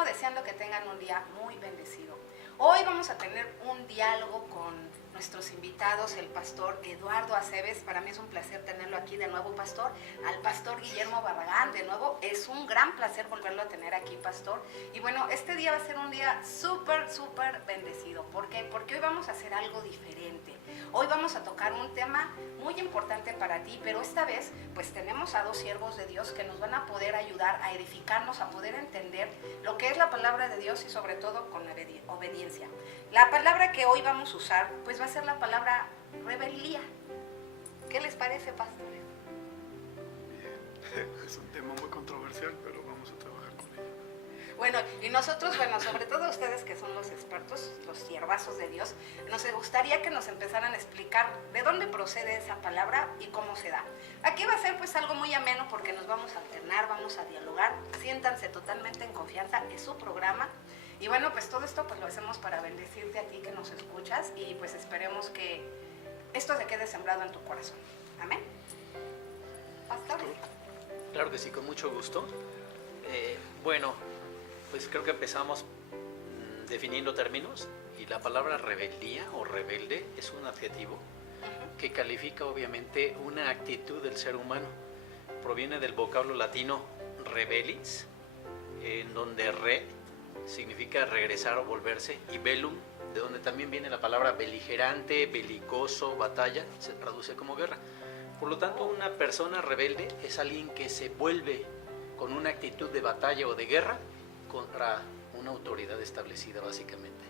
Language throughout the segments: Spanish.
bueno, deseando que tengan un día muy bendecido. Hoy vamos a tener un diálogo con nuestros invitados, el pastor Eduardo Aceves. Para mí es un placer tenerlo aquí de nuevo, pastor. Al pastor Guillermo Barragán, de nuevo, es un gran placer volverlo a tener aquí, pastor. Y bueno, este día va a ser un día súper bendecido. ¿Por qué? Porque hoy vamos a hacer algo diferente. Hoy vamos a tocar un tema muy importante para ti, pero esta vez pues tenemos a dos siervos de Dios que nos van a poder ayudar a edificarnos, a poder entender lo que es la palabra de Dios y sobre todo con obediencia. La palabra que hoy vamos a usar pues va a ser la palabra rebeldía. ¿Qué les parece, pastor? Bien, es un tema muy controversial, pero vamos a trabajar con ello. Bueno, y nosotros, sobre todo ustedes que son los expertos, los siervazos de Dios, nos gustaría que nos empezaran a explicar de dónde procede esa palabra y cómo se da. Aquí va a ser pues algo muy ameno porque nos vamos a alternar, vamos a dialogar, siéntanse totalmente en confianza, es su programa. Y bueno, pues todo esto pues lo hacemos para bendecirte a ti que nos escuchas y pues esperemos que esto se quede sembrado en tu corazón. Amén. Pastor. Claro que sí, con mucho gusto. Bueno, pues creo que empezamos definiendo términos y la palabra rebeldía o rebelde es un adjetivo que califica obviamente una actitud del ser humano. Proviene del vocablo latino rebelis, en donde re significa regresar o volverse, y bellum, de donde también viene la palabra beligerante, belicoso, batalla, se traduce como guerra. Por lo tanto, una persona rebelde es alguien que se vuelve con una actitud de batalla o de guerra contra una autoridad establecida, básicamente.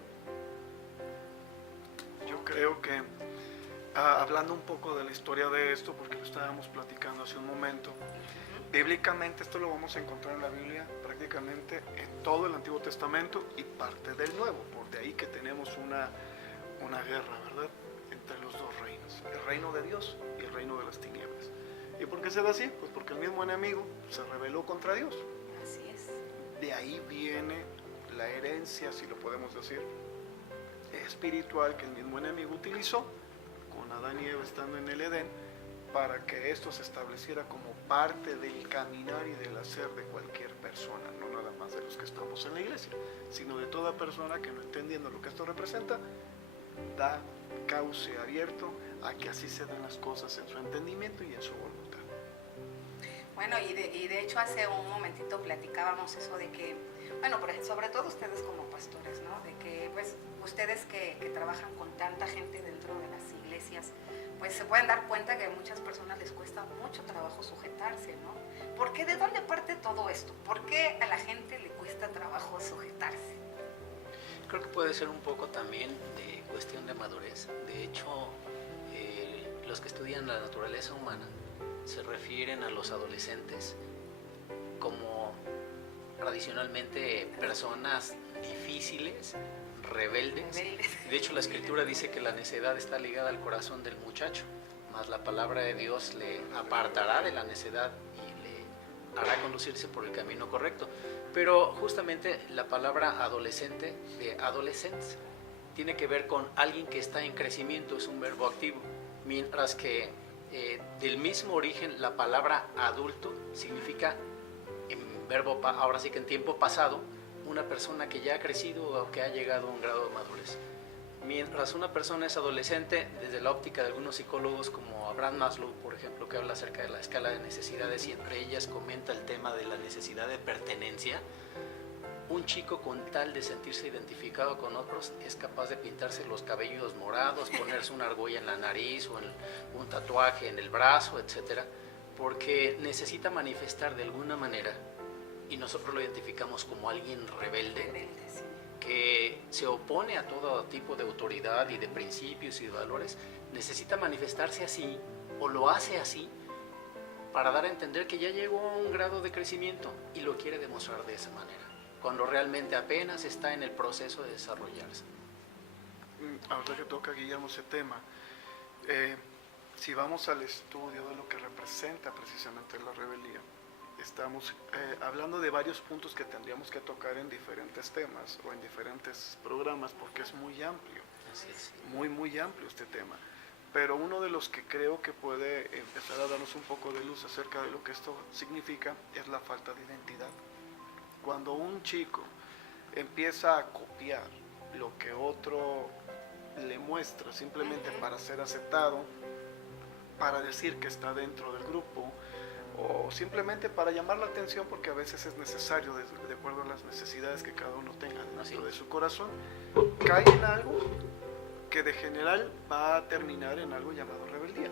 Yo creo que, hablando un poco de la historia de esto, porque lo estábamos platicando hace un momento, bíblicamente esto lo vamos a encontrar en la Biblia prácticamente en todo el Antiguo Testamento y parte del Nuevo, por de ahí que tenemos una guerra, ¿verdad?, entre los dos reinos, el reino de Dios y el reino de las tinieblas. ¿Y por qué se da así? Pues porque el mismo enemigo se rebeló contra Dios. Así es. De ahí viene la herencia, si lo podemos decir, espiritual que el mismo enemigo utilizó con Adán y Eva estando en el Edén, para que esto se estableciera como parte del caminar y del hacer de cualquier persona, no nada más de los que estamos en la iglesia, sino de toda persona que, no entendiendo lo que esto representa, da cauce abierto a que así se den las cosas en su entendimiento y en su voluntad. Bueno, y de hecho hace un momentito platicábamos eso de que, bueno, sobre todo ustedes como pastores, ¿no? De que pues ustedes que trabajan con tanta gente dentro de las iglesias, pues se pueden dar cuenta que a muchas personas les cuesta mucho trabajo sujetarse, ¿no? ¿Por qué? ¿De dónde parte todo esto? ¿Por qué a la gente le cuesta trabajo sujetarse? Creo que puede ser un poco también de cuestión de madurez. De hecho, los que estudian la naturaleza humana se refieren a los adolescentes como tradicionalmente personas difíciles, rebeldes. De hecho, la Escritura dice que la necedad está ligada al corazón del muchacho, mas la palabra de Dios le apartará de la necedad y le hará conducirse por el camino correcto. Pero justamente la palabra adolescente, de adolescence, tiene que ver con alguien que está en crecimiento, es un verbo activo, mientras que del mismo origen la palabra adulto significa en verbo, ahora sí que en tiempo pasado, una persona que ya ha crecido o que ha llegado a un grado de madurez. Mientras una persona es adolescente, desde la óptica de algunos psicólogos como Abraham Maslow, por ejemplo, que habla acerca de la escala de necesidades y entre ellas comenta el tema de la necesidad de pertenencia, un chico con tal de sentirse identificado con otros es capaz de pintarse los cabellos morados, ponerse una argolla en la nariz o un tatuaje en el brazo, etcétera, porque necesita manifestar de alguna manera, y nosotros lo identificamos como alguien rebelde, que se opone a todo tipo de autoridad y de principios y de valores, necesita manifestarse así o lo hace así para dar a entender que ya llegó a un grado de crecimiento y lo quiere demostrar de esa manera, cuando realmente apenas está en el proceso de desarrollarse. Ahora que toca, Guillermo, ese tema, si vamos al estudio de lo que representa precisamente la rebeldía, estamos hablando de varios puntos que tendríamos que tocar en diferentes temas o en diferentes programas, porque es muy amplio, muy amplio este tema. Pero uno de los que creo que puede empezar a darnos un poco de luz acerca de lo que esto significa es la falta de identidad. Cuando un chico empieza a copiar lo que otro le muestra simplemente para ser aceptado, para decir que está dentro del grupo, o simplemente para llamar la atención, porque a veces es necesario de acuerdo a las necesidades que cada uno tenga dentro de su corazón, cae en algo que de general va a terminar en algo llamado rebeldía,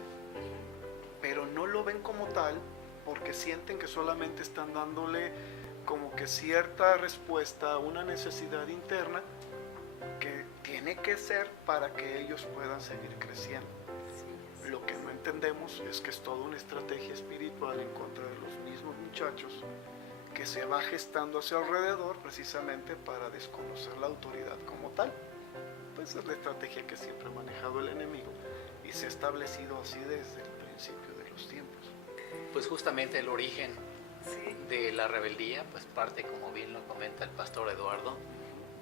pero no lo ven como tal porque sienten que solamente están dándole como que cierta respuesta a una necesidad interna que tiene que ser para que ellos puedan seguir creciendo. Lo que no entendemos es que es toda una estrategia espiritual en contra de los mismos muchachos que se va gestando hacia alrededor precisamente para desconocer la autoridad como tal. Pues es la estrategia que siempre ha manejado el enemigo y se ha establecido así desde el principio de los tiempos. Pues justamente el origen de la rebeldía, pues parte, como bien lo comenta el pastor Eduardo,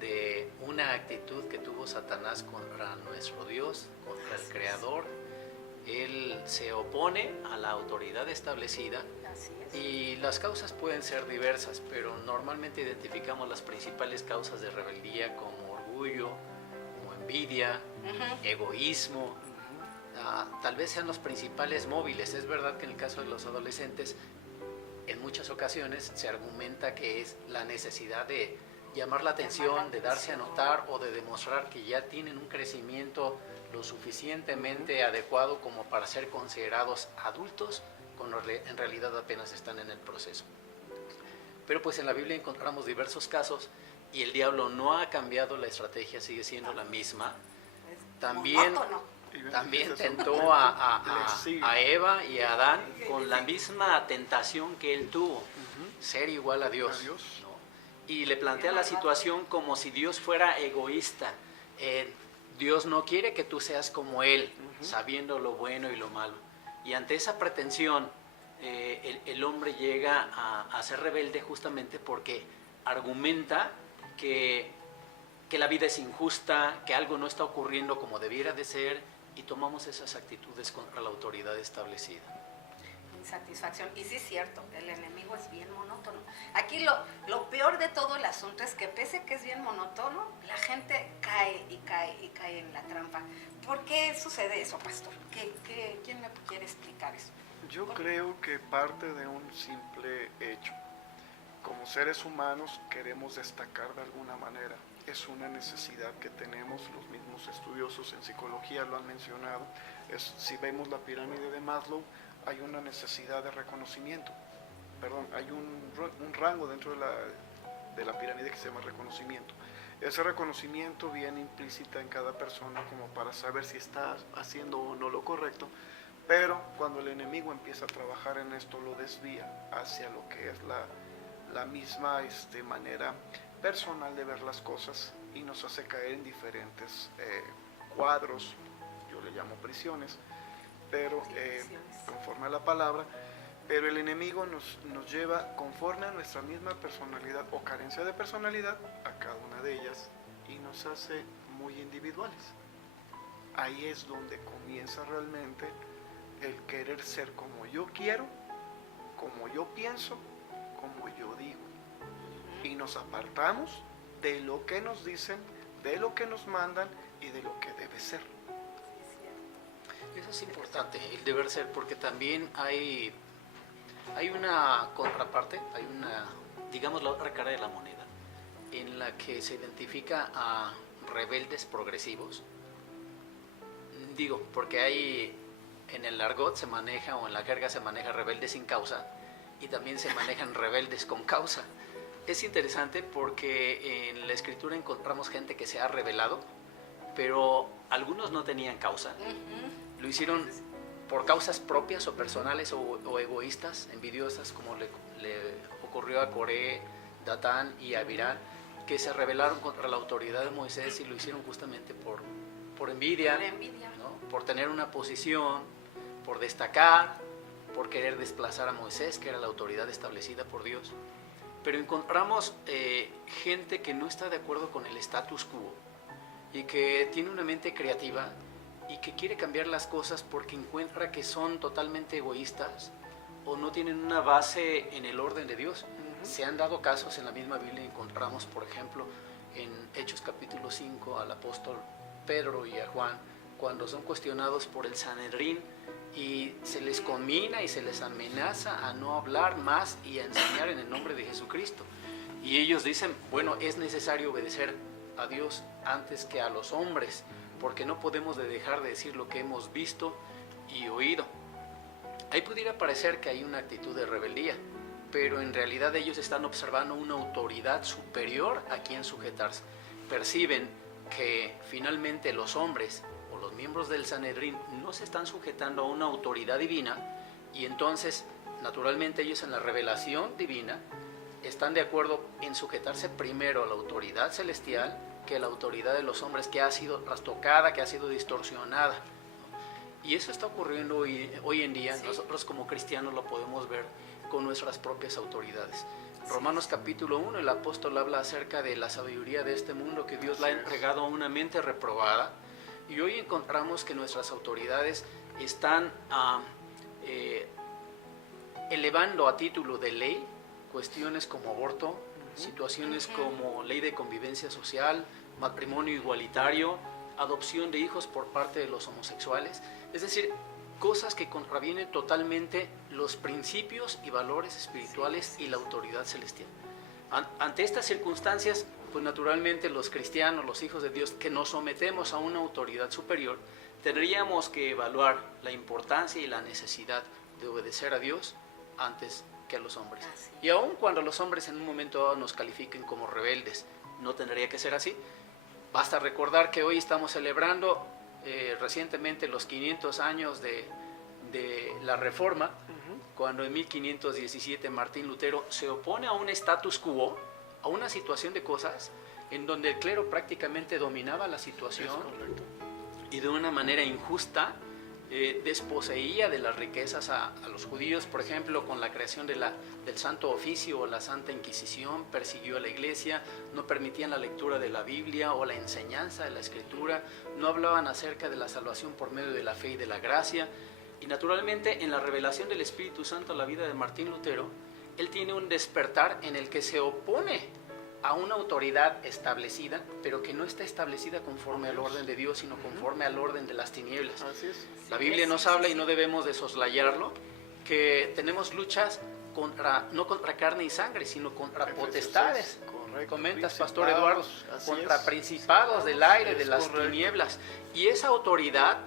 de una actitud que tuvo Satanás contra nuestro Dios, contra el Creador. Él se opone a la autoridad establecida y las causas pueden ser diversas, pero normalmente identificamos las principales causas de rebeldía como orgullo, como envidia, egoísmo. Tal vez sean los principales móviles. Es verdad que en el caso de los adolescentes, en muchas ocasiones se argumenta que es la necesidad de llamar la atención, de darse a notar o de demostrar que ya tienen un crecimiento lo suficientemente adecuado como para ser considerados adultos, cuando en realidad apenas están en el proceso. Pero pues en la Biblia encontramos diversos casos y el diablo no ha cambiado la estrategia, sigue siendo la misma. También tentó a Eva y a Adán con la misma tentación que él tuvo, ser igual a Dios. ¿No? Y le plantea la situación como si Dios fuera egoísta. Dios no quiere que tú seas como Él, sabiendo lo bueno y lo malo. Y ante esa pretensión, el hombre llega a ser rebelde justamente porque argumenta que la vida es injusta, que algo no está ocurriendo como debiera de ser, y tomamos esas actitudes contra la autoridad establecida. Insatisfacción. Y sí es cierto, el enemigo es bien monótono. Aquí lo peor de todo el asunto es que pese que es bien monótono, la gente cae y cae y cae en la trampa. ¿Por qué sucede eso, pastor? ¿Quién me quiere explicar eso? Yo creo que parte de un simple hecho. Como seres humanos queremos destacar de alguna manera. Es una necesidad que tenemos, los mismos estudiosos en psicología lo han mencionado. Si vemos la pirámide de Maslow, hay una necesidad de reconocimiento. Hay un rango dentro de la pirámide que se llama reconocimiento. Ese reconocimiento viene implícita en cada persona como para saber si está haciendo o no lo correcto, pero cuando el enemigo empieza a trabajar en esto, lo desvía hacia lo que es la misma manera personal de ver las cosas y nos hace caer en diferentes cuadros, yo le llamo prisiones, pero conforme a la palabra, pero el enemigo nos lleva conforme a nuestra misma personalidad o carencia de personalidad a cada una de ellas y nos hace muy individuales. Ahí es donde comienza realmente el querer ser como yo quiero, como yo pienso, como yo digo, y nos apartamos de lo que nos dicen, de lo que nos mandan y de lo que debe ser. Eso es importante, el deber ser, porque también hay una contraparte, hay una, digamos, la otra cara de la moneda, en la que se identifica a rebeldes progresivos. Digo, porque hay, en el argot se maneja, o en la jerga se maneja rebeldes sin causa, y también se manejan rebeldes con causa. Es interesante porque en la escritura encontramos gente que se ha rebelado, pero algunos no tenían causa. Lo hicieron por causas propias o personales o egoístas, envidiosas, como le ocurrió a Coré, Datán y Abirán, que se rebelaron contra la autoridad de Moisés y lo hicieron justamente por envidia, ¿no? Por tener una posición, por destacar, por querer desplazar a Moisés, que era la autoridad establecida por Dios. Pero encontramos gente que no está de acuerdo con el status quo y que tiene una mente creativa y que quiere cambiar las cosas porque encuentra que son totalmente egoístas o no tienen una base en el orden de Dios. Se han dado casos en la misma Biblia, encontramos por ejemplo en Hechos capítulo 5 al apóstol Pedro y a Juan, cuando son cuestionados por el Sanedrín y se les conmina y se les amenaza a no hablar más y a enseñar en el nombre de Jesucristo. Y ellos dicen, bueno, es necesario obedecer a Dios antes que a los hombres, porque no podemos dejar de decir lo que hemos visto y oído. Ahí pudiera parecer que hay una actitud de rebeldía, pero en realidad ellos están observando una autoridad superior a quien sujetarse. Perciben que finalmente los hombres o los miembros del Sanedrín no se están sujetando a una autoridad divina, y entonces naturalmente ellos en la revelación divina están de acuerdo en sujetarse primero a la autoridad celestial que a la autoridad de los hombres, que ha sido trastocada, que ha sido distorsionada. Y eso está ocurriendo hoy en día. Sí. Nosotros como cristianos lo podemos ver con nuestras propias autoridades. Sí. Romanos capítulo 1, el apóstol habla acerca de la sabiduría de este mundo, que Dios la ha entregado a una mente reprobada, y hoy encontramos que nuestras autoridades están elevando a título de ley cuestiones como aborto, situaciones como ley de convivencia social, matrimonio igualitario, adopción de hijos por parte de los homosexuales, es decir, cosas que contravienen totalmente los principios y valores espirituales y la autoridad celestial. Ante estas circunstancias, pues naturalmente los cristianos, los hijos de Dios, que nos sometemos a una autoridad superior, tendríamos que evaluar la importancia y la necesidad de obedecer a Dios antes que a los hombres. Y aun cuando los hombres en un momento dado nos califiquen como rebeldes, no tendría que ser así. Basta recordar que hoy estamos celebrando recientemente los 500 años de la Reforma, cuando en 1517 Martín Lutero se opone a un status quo, a una situación de cosas en donde el clero prácticamente dominaba la situación y de una manera injusta desposeía de las riquezas a los judíos, por ejemplo, con la creación del Santo Oficio o la Santa Inquisición. Persiguió a la iglesia, no permitían la lectura de la Biblia o la enseñanza de la Escritura, no hablaban acerca de la salvación por medio de la fe y de la gracia. Y naturalmente en la revelación del Espíritu Santo a la vida de Martín Lutero, él tiene un despertar en el que se opone a una autoridad establecida, pero que no está establecida conforme al orden de Dios, sino conforme al orden de las tinieblas. Así es. La Biblia nos habla, y no debemos de soslayarlo, que tenemos luchas no contra carne y sangre, sino contra potestades. Correcto. Comentas, Pastor Eduardo, contra principados del aire, de las tinieblas. Y esa autoridad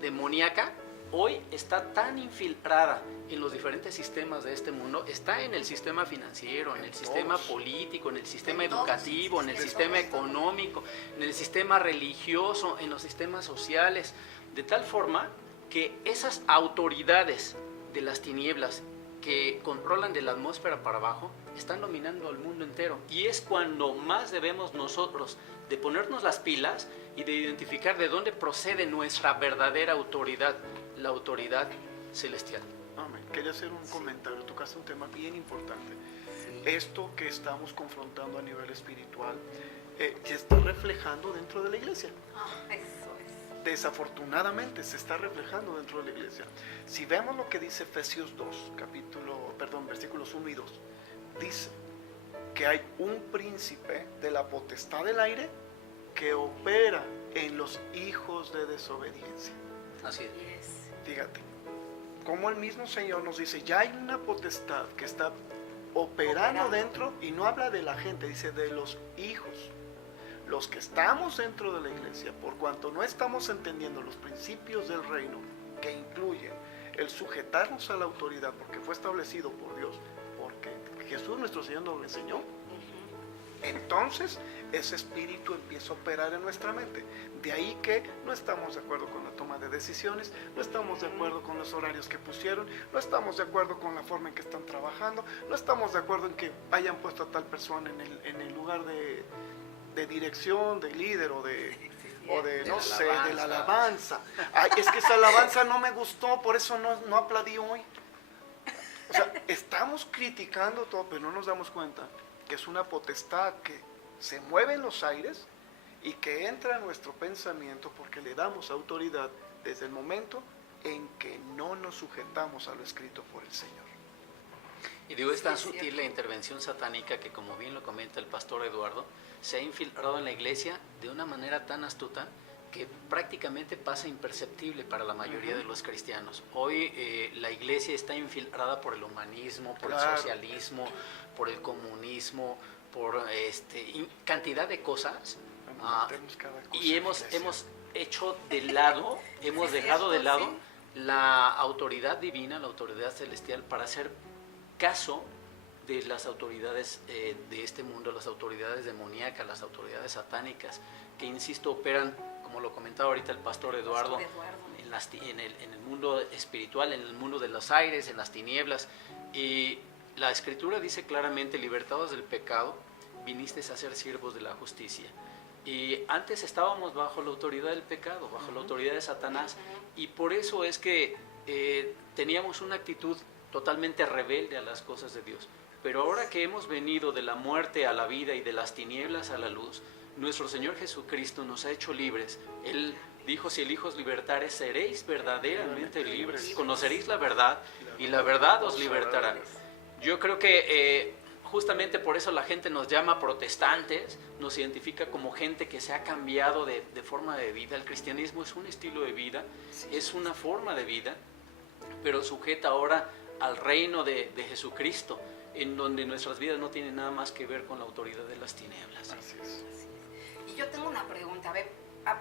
demoníaca hoy está tan infiltrada en los diferentes sistemas de este mundo, está en el sistema financiero, en el sistema político, en el sistema educativo, en el sistema económico, en el sistema religioso, en los sistemas sociales, de tal forma que esas autoridades de las tinieblas que controlan de la atmósfera para abajo están dominando al mundo entero. Y es cuando más debemos nosotros de ponernos las pilas y de identificar de dónde procede nuestra verdadera autoridad, la autoridad celestial. Amén. Quería hacer un comentario, tocaste un tema bien importante. Esto que estamos confrontando a nivel espiritual se está reflejando dentro de la iglesia. Eso es. Desafortunadamente se está reflejando dentro de la iglesia. Si vemos lo que dice Efesios 2, versículos 1 y 2, dice que hay un príncipe de la potestad del aire que opera en los hijos de desobediencia. Así es. Fíjate, como el mismo Señor nos dice, ya hay una potestad que está operando dentro, y no habla de la gente, dice de los hijos. Los que estamos dentro de la iglesia, por cuanto no estamos entendiendo los principios del reino, que incluyen el sujetarnos a la autoridad, porque fue establecido por Dios, porque Jesús nuestro Señor nos lo enseñó. Entonces ese espíritu empieza a operar en nuestra mente. De ahí que no estamos de acuerdo con la toma de decisiones, no estamos de acuerdo con los horarios que pusieron, no estamos de acuerdo con la forma en que están trabajando, no estamos de acuerdo en que hayan puesto a tal persona en el lugar de dirección, de líder o de no sé, de la alabanza. Ay, es que esa alabanza no me gustó, por eso no aplaudí hoy. O sea, estamos criticando todo, pero no nos damos cuenta que es una potestad que se mueve en los aires y que entra a nuestro pensamiento porque le damos autoridad desde el momento en que no nos sujetamos a lo escrito por el Señor. Y digo, es Sí, tan es sutil cierto. la intervención satánica que, como bien lo comenta el pastor Eduardo, se ha infiltrado en la iglesia de una manera tan astuta que prácticamente pasa imperceptible para la mayoría de los cristianos. Hoy la iglesia está infiltrada por el humanismo, por el Claro. socialismo, por el comunismo, por cantidad de cosas. Metemos cada cosa Y en la iglesia. hemos hecho de lado, hemos Sí, dejado de cierto, lado la autoridad divina, la autoridad celestial, para hacer caso de las autoridades de este mundo, las autoridades demoníacas, las autoridades satánicas, que, insisto, operan, como lo comentaba ahorita el pastor Eduardo, Pastor Eduardo. en el mundo espiritual, en el mundo de los aires, en las tinieblas. Y la Escritura dice claramente: libertados del pecado, vinisteis a ser siervos de la justicia. Y antes estábamos bajo la autoridad del pecado, bajo la autoridad de Satanás, y por eso es que teníamos una actitud totalmente rebelde a las cosas de Dios. Pero ahora que hemos venido de la muerte a la vida y de las tinieblas a la luz, nuestro Señor Jesucristo nos ha hecho libres. Él dijo: si el Hijo os libertare, seréis verdaderamente libres, conoceréis la verdad y la verdad os libertará. Yo creo que justamente por eso la gente nos llama protestantes, nos identifica como gente que se ha cambiado de forma de vida. El cristianismo es un estilo de vida, es una forma de vida, pero sujeta ahora al reino de Jesucristo, en donde nuestras vidas no tienen nada más que ver con la autoridad de las tinieblas. Así es. Y yo tengo una pregunta, a ver,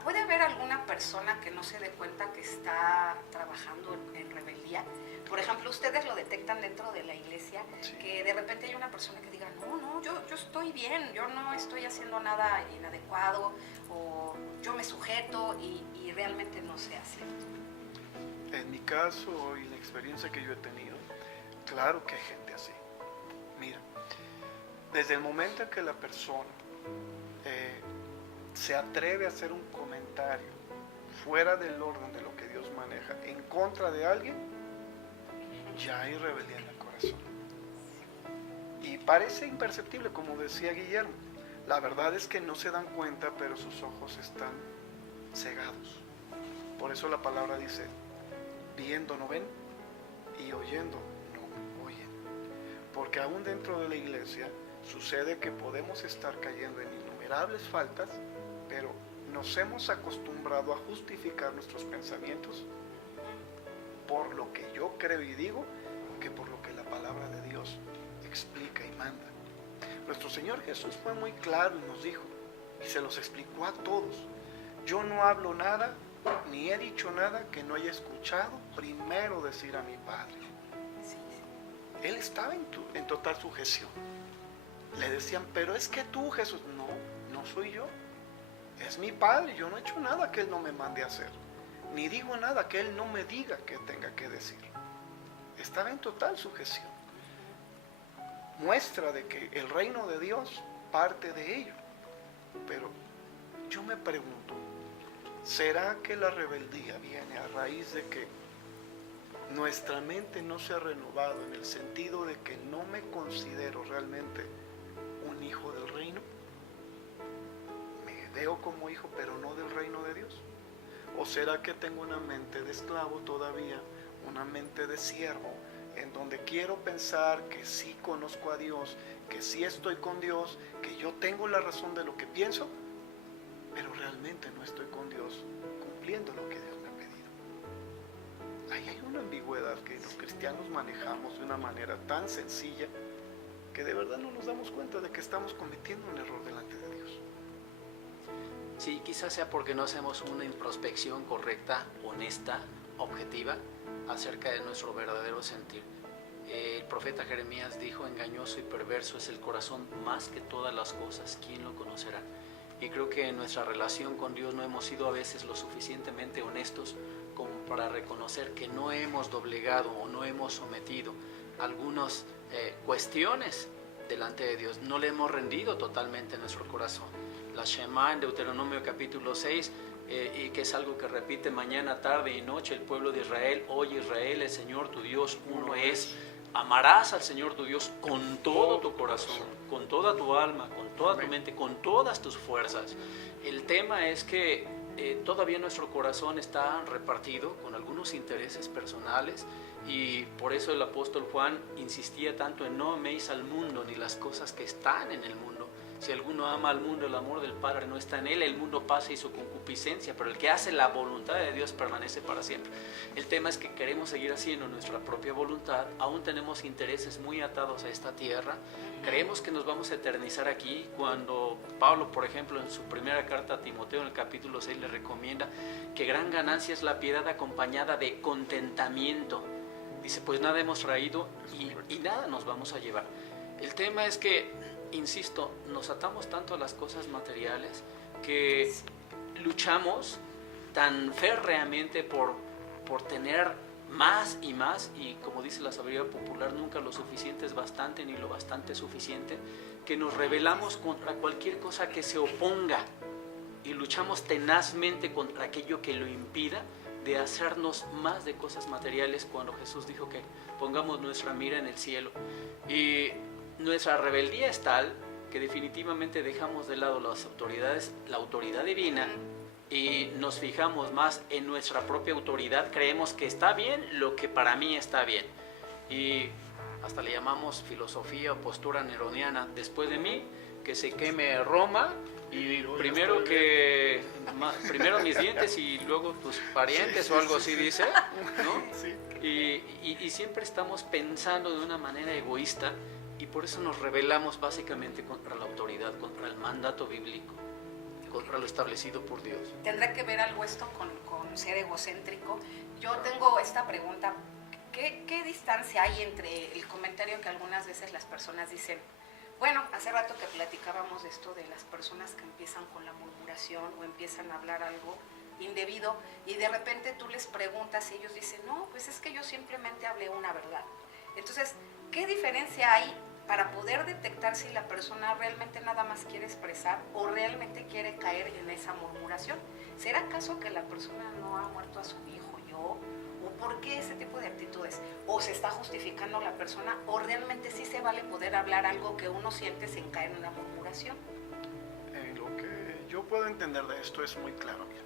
¿puede haber alguna persona que no se dé cuenta que está trabajando en rebeldía? Por ejemplo, ustedes lo detectan dentro de la iglesia, Sí. que de repente hay una persona que diga: no, yo estoy bien, yo no estoy haciendo nada inadecuado, o yo me sujeto y realmente no se hace. En mi caso y la experiencia que yo he tenido, claro que hay gente así. Mira, desde el momento en que la persona se atreve a hacer un comentario fuera del orden de lo que Dios maneja en contra de alguien, ya hay rebeldía en el corazón. Y parece imperceptible, como decía Guillermo. La verdad es que no se dan cuenta, pero sus ojos están cegados. Por eso la palabra dice: viendo no ven y oyendo no oyen. Porque aún dentro de la iglesia sucede que podemos estar cayendo en innumerables faltas, pero nos hemos acostumbrado a justificar nuestros pensamientos por lo que yo creo y digo, que por lo que la palabra de Dios explica y manda. Nuestro Señor Jesús fue muy claro y nos dijo, y se los explicó a todos: yo no hablo nada, ni he dicho nada que no haya escuchado primero decir a mi Padre. Sí. Él estaba en total sujeción. Le decían: pero es que tú, Jesús. No, no soy yo. Es mi Padre. Yo no he hecho nada que Él no me mande a hacer, ni digo nada que Él no me diga que tenga que decir. Estaba en total sujeción. Muestra de que el reino de Dios parte de ello. Pero yo me pregunto, ¿será que la rebeldía viene a raíz de que nuestra mente no se ha renovado, en el sentido de que no me considero realmente un hijo del reino? Me veo como hijo, pero no del reino de Dios. ¿O será que tengo una mente de esclavo todavía, una mente de siervo, en donde quiero pensar que sí conozco a Dios, que sí estoy con Dios, que yo tengo la razón de lo que pienso, pero realmente no estoy con Dios cumpliendo lo que Dios me ha pedido? Ahí hay una ambigüedad que los cristianos manejamos de una manera tan sencilla que de verdad no nos damos cuenta de que estamos cometiendo un error delante de Dios. Sí, quizás sea porque no hacemos una introspección correcta, honesta, objetiva, acerca de nuestro verdadero sentir. El profeta Jeremías dijo: engañoso y perverso es el corazón más que todas las cosas, ¿quién lo conocerá? Y creo que en nuestra relación con Dios no hemos sido a veces lo suficientemente honestos como para reconocer que no hemos doblegado o no hemos sometido algunas cuestiones delante de Dios. No le hemos rendido totalmente nuestro corazón. La Shema en Deuteronomio capítulo 6, y que es algo que repite mañana, tarde y noche el pueblo de Israel: oye Israel, el Señor tu Dios uno es. Amarás al Señor tu Dios con todo tu corazón, con toda tu alma, con toda tu mente, con todas tus fuerzas. El tema es que todavía nuestro corazón está repartido con algunos intereses personales Y por eso el apóstol Juan insistía tanto en no améis al mundo ni las cosas que están en el mundo. Si alguno ama al mundo, el amor del Padre no está en él. El mundo pasa y su concupiscencia, pero el que hace la voluntad de Dios permanece para siempre. El tema es que queremos seguir haciendo nuestra propia voluntad. Aún tenemos intereses muy atados a esta tierra. Creemos que nos vamos a eternizar aquí, cuando Pablo, por ejemplo, en su primera carta a Timoteo, en el capítulo 6, le recomienda que gran ganancia es la piedad acompañada de contentamiento. Dice, pues nada hemos traído y nada nos vamos a llevar. El tema es que, insisto, nos atamos tanto a las cosas materiales que luchamos tan férreamente por tener más y más, y como dice la sabiduría popular, nunca lo suficiente es bastante ni lo bastante suficiente, que nos rebelamos contra cualquier cosa que se oponga y luchamos tenazmente contra aquello que lo impida de hacernos más de cosas materiales, cuando Jesús dijo que pongamos nuestra mira en el cielo. Y nuestra rebeldía es tal que definitivamente dejamos de lado las autoridades, la autoridad divina, y nos fijamos más en nuestra propia autoridad. Creemos que está bien lo que para mí está bien, y hasta le llamamos filosofía o postura neroniana. Después de mí, que se queme Roma, y primero mis dientes y luego tus parientes, o algo así dice, ¿no? Sí. Y siempre estamos pensando de una manera egoísta, y por eso nos rebelamos básicamente contra la autoridad, contra el mandato bíblico, contra lo establecido por Dios. ¿Tendrá que ver algo esto con ser egocéntrico? Yo tengo esta pregunta: ¿qué distancia hay entre el comentario que algunas veces las personas dicen? Bueno, hace rato que platicábamos de esto, de las personas que empiezan con la murmuración o empiezan a hablar algo indebido, y de repente tú les preguntas y ellos dicen, no, pues es que yo simplemente hablé una verdad. Entonces, ¿qué diferencia hay para poder detectar si la persona realmente nada más quiere expresar o realmente quiere caer en esa murmuración? ¿Será acaso que la persona no ha muerto a su hijo, yo? ¿O por qué ese tipo de actitudes? ¿O se está justificando la persona? ¿O realmente sí se vale poder hablar algo que uno siente sin caer en una murmuración? Lo que yo puedo entender de esto es muy claro. Mira,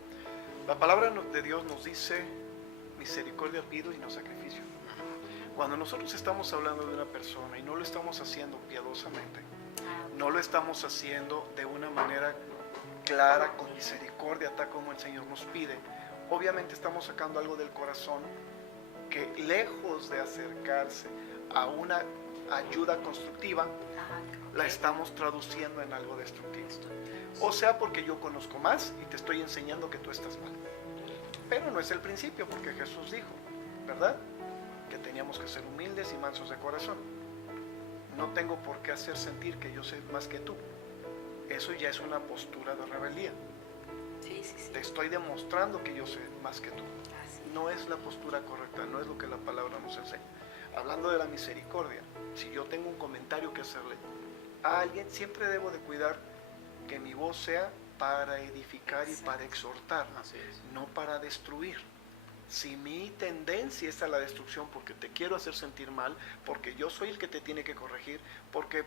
la palabra de Dios nos dice, misericordia pido y no sacrificio. Cuando nosotros estamos hablando de una persona y no lo estamos haciendo piadosamente, no lo estamos haciendo de una manera clara, con misericordia, tal como el Señor nos pide, obviamente estamos sacando algo del corazón que, lejos de acercarse a una ayuda constructiva, la estamos traduciendo en algo destructivo. O sea, porque yo conozco más y te estoy enseñando que tú estás mal. Pero no es el principio, porque Jesús dijo, ¿verdad?, que teníamos que ser humildes y mansos de corazón. No tengo por qué hacer sentir que yo sé más que tú. Eso ya es una postura de rebeldía. Sí. Te estoy demostrando que yo sé más que tú. No es la postura correcta, no es lo que la palabra nos enseña. Hablando de la misericordia, si yo tengo un comentario que hacerle a alguien, siempre debo de cuidar que mi voz sea para edificar y para exhortar, no para destruir. Si mi tendencia es a la destrucción porque te quiero hacer sentir mal, porque yo soy el que te tiene que corregir, porque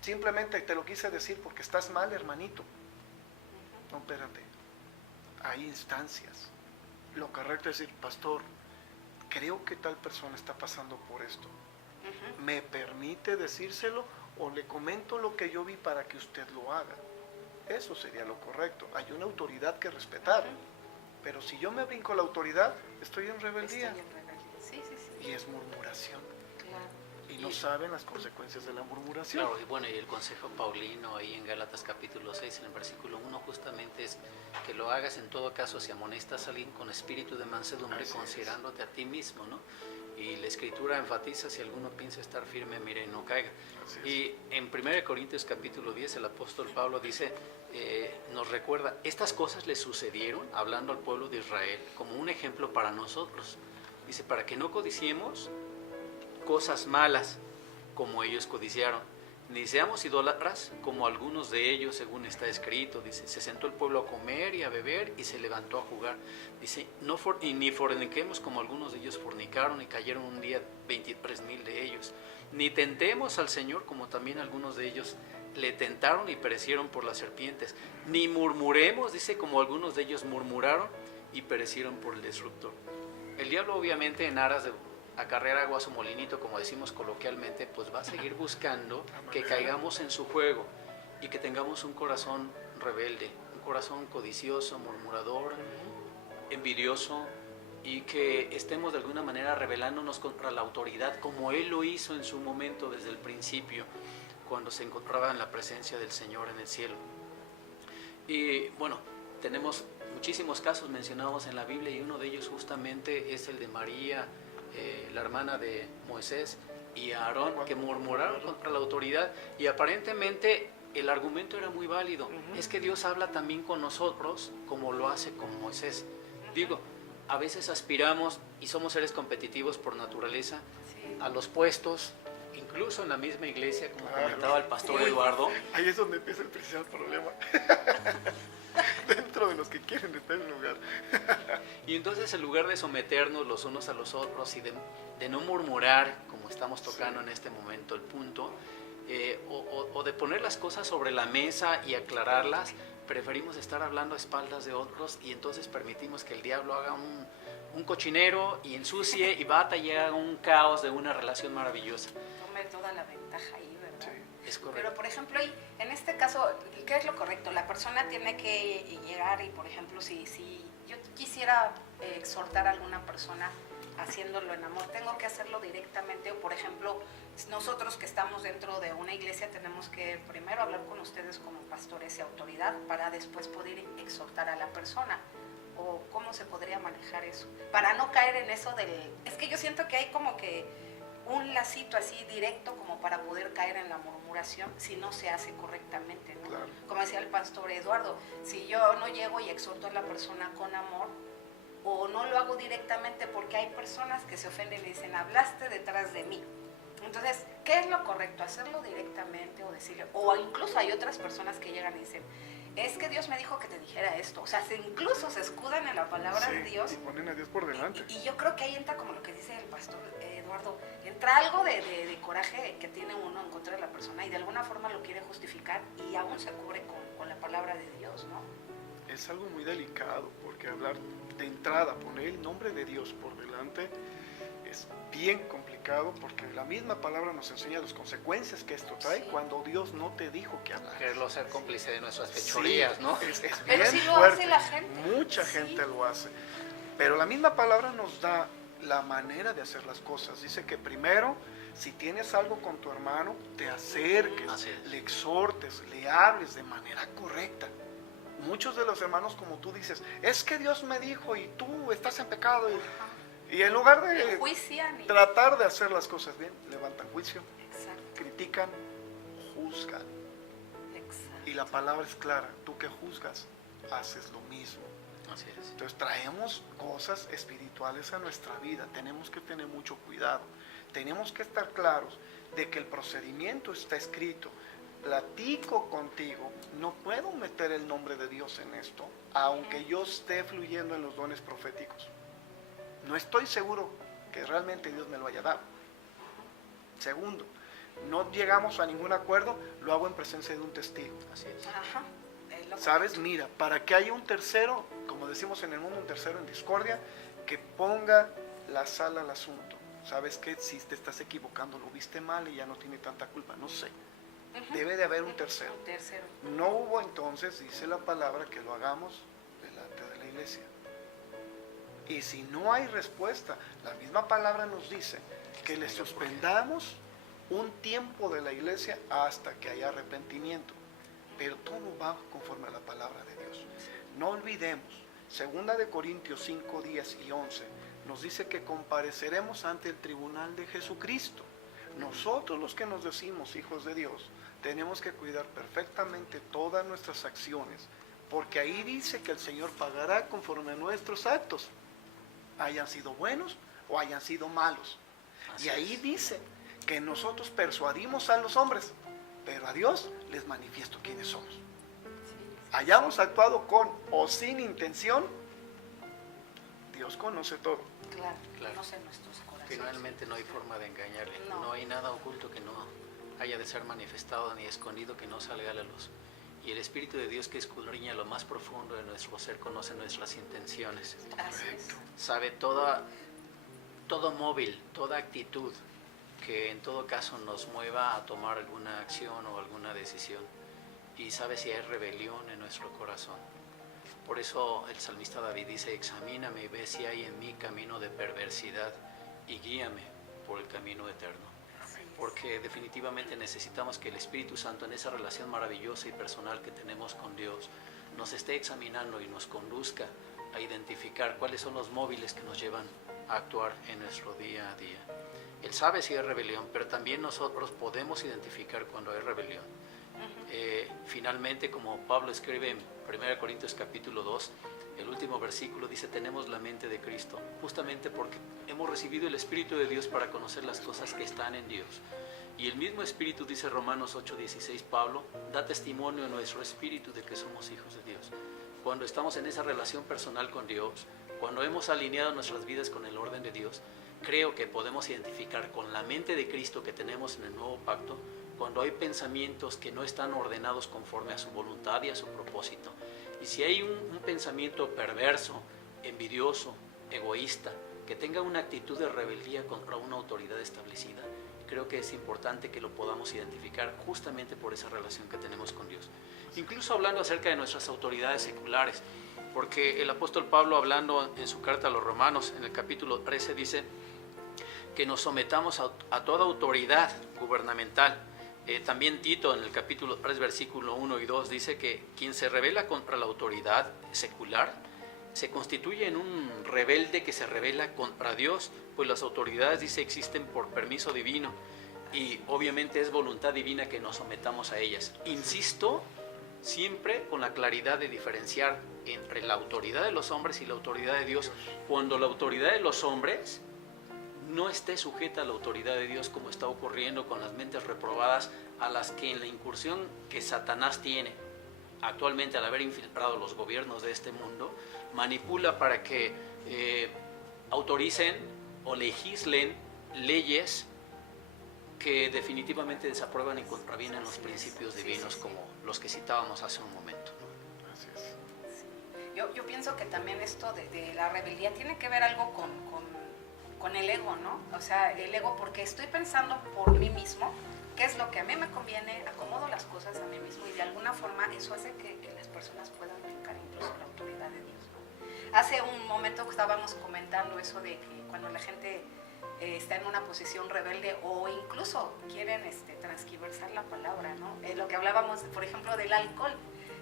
simplemente te lo quise decir porque estás mal, hermanito. No, espérate. Hay instancias. Lo correcto es decir, pastor, creo que tal persona está pasando por esto. ¿Me permite decírselo o le comento lo que yo vi para que usted lo haga? Eso sería lo correcto. Hay una autoridad que respetar. Pero si yo me brinco la autoridad, estoy en rebeldía. Sí. Y es murmuración. Claro. Y no saben las consecuencias de la murmuración. Claro, y bueno, y el consejo paulino ahí en Gálatas capítulo 6, en el versículo 1, justamente es que lo hagas en todo caso, si amonestas a alguien con espíritu de mansedumbre, Así considerándote a ti mismo, ¿no? Y la Escritura enfatiza, si alguno piensa estar firme, mire y no caiga. Y en 1 Corintios capítulo 10, el apóstol Pablo dice, nos recuerda, estas cosas le sucedieron, hablando al pueblo de Israel, como un ejemplo para nosotros. Dice, para que no codiciemos cosas malas como ellos codiciaron, ni seamos idólatras como algunos de ellos, según está escrito. Dice, se sentó el pueblo a comer y a beber y se levantó a jugar. Dice, ni forniquemos como algunos de ellos fornicaron y cayeron un día 23,000 de ellos. Ni tentemos al Señor como también algunos de ellos le tentaron y perecieron por las serpientes. Ni murmuremos, dice, como algunos de ellos murmuraron y perecieron por el destructor. El diablo, obviamente, en aras de acarrear agua a su molinito, como decimos coloquialmente, pues va a seguir buscando que caigamos en su juego y que tengamos un corazón rebelde, un corazón codicioso, murmurador, envidioso, y que estemos de alguna manera rebelándonos contra la autoridad, como él lo hizo en su momento desde el principio, cuando se encontraba en la presencia del Señor en el cielo. Y bueno, tenemos muchísimos casos mencionados en la Biblia, y uno de ellos justamente es el de María, la hermana de Moisés, y Aarón, que murmuraron contra la autoridad, y aparentemente el argumento era muy válido. Es que Dios habla también con nosotros como lo hace con Moisés. Digo, a veces aspiramos y somos seres competitivos por naturaleza a los puestos, incluso en la misma iglesia, como comentaba el pastor Eduardo. Ahí es donde empieza el principal problema. Dentro de los que quieren estar en un lugar. Y entonces, en lugar de someternos los unos a los otros y de no murmurar, como estamos tocando en este momento el punto, o de poner las cosas sobre la mesa y aclararlas, preferimos estar hablando a espaldas de otros, y entonces permitimos que el diablo haga un cochinero y ensucie y bata y haga un caos de una relación maravillosa. Tome toda la ventaja ahí, ¿verdad? Sí. Es correcto. Pero, por ejemplo, en este caso, ¿qué es lo correcto? La persona tiene que llegar y, por ejemplo, si yo quisiera exhortar a alguna persona haciéndolo en amor, ¿tengo que hacerlo directamente? O, por ejemplo, nosotros que estamos dentro de una iglesia tenemos que primero hablar con ustedes como pastores y autoridad para después poder exhortar a la persona. ¿O cómo se podría manejar eso? Para no caer en eso del... Es que yo siento que hay como que un lacito así directo como para poder caer en la murmuración si no se hace correctamente, ¿no? Claro. Como decía el pastor Eduardo, si yo no llego y exhorto a la persona con amor, o no lo hago directamente, porque hay personas que se ofenden y dicen, hablaste detrás de mí. Entonces, ¿qué es lo correcto? ¿Hacerlo directamente o decirle? O incluso hay otras personas que llegan y dicen, es que Dios me dijo que te dijera esto. O sea, incluso se escudan en la palabra de Dios. Y ponen a Dios por delante. Y yo creo que ahí entra como lo que dice el pastor Eduardo, entra algo de coraje que tiene uno en contra de la persona y de alguna forma lo quiere justificar y aún se cubre con la palabra de Dios, ¿no? Es algo muy delicado, porque hablar de entrada, poner el nombre de Dios por delante, es bien complicado, porque la misma palabra nos enseña las consecuencias que esto trae cuando Dios no te dijo que hablar. Quererlo ser cómplice de nuestras fechorías, ¿no? Es Pero bien sí lo fuerte. hace la gente. Mucha gente lo hace. Pero la misma palabra nos da la manera de hacer las cosas. Dice que primero, si tienes algo con tu hermano, te acerques, le exhortes, le hables de manera correcta. Muchos de los hermanos, como tú dices, es que Dios me dijo y tú estás en pecado. Y en lugar de tratar de hacer las cosas bien, levantan juicio, critican, juzgan. Exacto. Y la palabra es clara, tú que juzgas, haces lo mismo. Así es. Entonces traemos cosas espirituales a nuestra vida, tenemos que tener mucho cuidado, tenemos que estar claros de que el procedimiento está escrito. Platico contigo, no puedo meter el nombre de Dios en esto, aunque yo esté fluyendo en los dones proféticos. No estoy seguro que realmente Dios me lo haya dado. Segundo, no llegamos a ningún acuerdo, lo hago en presencia de un testigo. Así es. Ajá. ¿Sabes? Mira, para que haya un tercero, como decimos en el mundo, un tercero en discordia, que ponga la sal al asunto. ¿Sabes qué? Si te estás equivocando, lo viste mal y ya no tiene tanta culpa, no sé. Debe de haber un tercero. No hubo, entonces, dice la palabra, que lo hagamos delante de la iglesia. Y si no hay respuesta, la misma palabra nos dice que le suspendamos un tiempo de la iglesia hasta que haya arrepentimiento. Pero todo va conforme a la palabra de Dios. No olvidemos, 2 de Corintios 5, 10 y 11, nos dice que compareceremos ante el tribunal de Jesucristo. Nosotros, los que nos decimos hijos de Dios, tenemos que cuidar perfectamente todas nuestras acciones, porque ahí dice que el Señor pagará conforme a nuestros actos, hayan sido buenos o hayan sido malos. Y ahí dice que nosotros persuadimos a los hombres, pero a Dios les manifiesto quiénes somos. Hayamos actuado con o sin intención, Dios conoce todo. Claro, Claro. conoce nuestros corazones. Finalmente no hay forma de engañarle. No. No hay nada oculto que no haya de ser manifestado ni escondido que no salga a la luz. Y el Espíritu de Dios, que escudriña lo más profundo de nuestro ser, conoce nuestras intenciones. Así es. Sabe toda todo móvil, toda actitud que en todo caso nos mueva a tomar alguna acción o alguna decisión. Y sabe si hay rebelión en nuestro corazón. Por eso el salmista David dice: examíname y ve si hay en mí camino de perversidad y guíame por el camino eterno. Porque definitivamente necesitamos que el Espíritu Santo, en esa relación maravillosa y personal que tenemos con Dios, nos esté examinando y nos conduzca a identificar cuáles son los móviles que nos llevan a actuar en nuestro día a día. Él sabe si hay rebelión, pero también nosotros podemos identificar cuando hay rebelión. Finalmente, como Pablo escribe en 1 Corintios capítulo 2, el último versículo dice: tenemos la mente de Cristo, justamente porque hemos recibido el Espíritu de Dios para conocer las cosas que están en Dios. Y el mismo Espíritu, dice Romanos 8:16, Pablo, da testimonio en nuestro espíritu de que somos hijos de Dios. Cuando estamos en esa relación personal con Dios, cuando hemos alineado nuestras vidas con el orden de Dios, creo que podemos identificar con la mente de Cristo que tenemos en el nuevo pacto, cuando hay pensamientos que no están ordenados conforme a su voluntad y a su propósito. Y si hay un pensamiento perverso, envidioso, egoísta, que tenga una actitud de rebeldía contra una autoridad establecida, creo que es importante que lo podamos identificar justamente por esa relación que tenemos con Dios. Incluso hablando acerca de nuestras autoridades seculares, porque el apóstol Pablo, hablando en su carta a los Romanos, en el capítulo 13, dice que nos sometamos a toda autoridad gubernamental. También Tito, en el capítulo 3, versículo 1 y 2, dice que quien se rebela contra la autoridad secular se constituye en un rebelde que se rebela contra Dios, pues las autoridades, dice, existen por permiso divino y obviamente es voluntad divina que nos sometamos a ellas. Insisto, siempre con la claridad de diferenciar entre la autoridad de los hombres y la autoridad de Dios. Cuando la autoridad de los hombres no esté sujeta a la autoridad de Dios, como está ocurriendo con las mentes reprobadas, a las que en la incursión que Satanás tiene actualmente al haber infiltrado los gobiernos de este mundo, manipula para que autoricen o legislen leyes que definitivamente desaprueban y contravienen los principios divinos, como los que citábamos hace un momento, ¿no? Así es. Yo pienso que también esto de la rebeldía tiene que ver algo con el ego, ¿no? O sea, el ego, porque estoy pensando por mí mismo, qué es lo que a mí me conviene, acomodo las cosas a mí mismo y de alguna forma eso hace que las personas puedan brincar incluso la autoridad de Dios, ¿no? Hace un momento estábamos comentando eso de que cuando la gente está en una posición rebelde o incluso quieren transgiversar la palabra, ¿no? Lo que hablábamos, por ejemplo, del alcohol,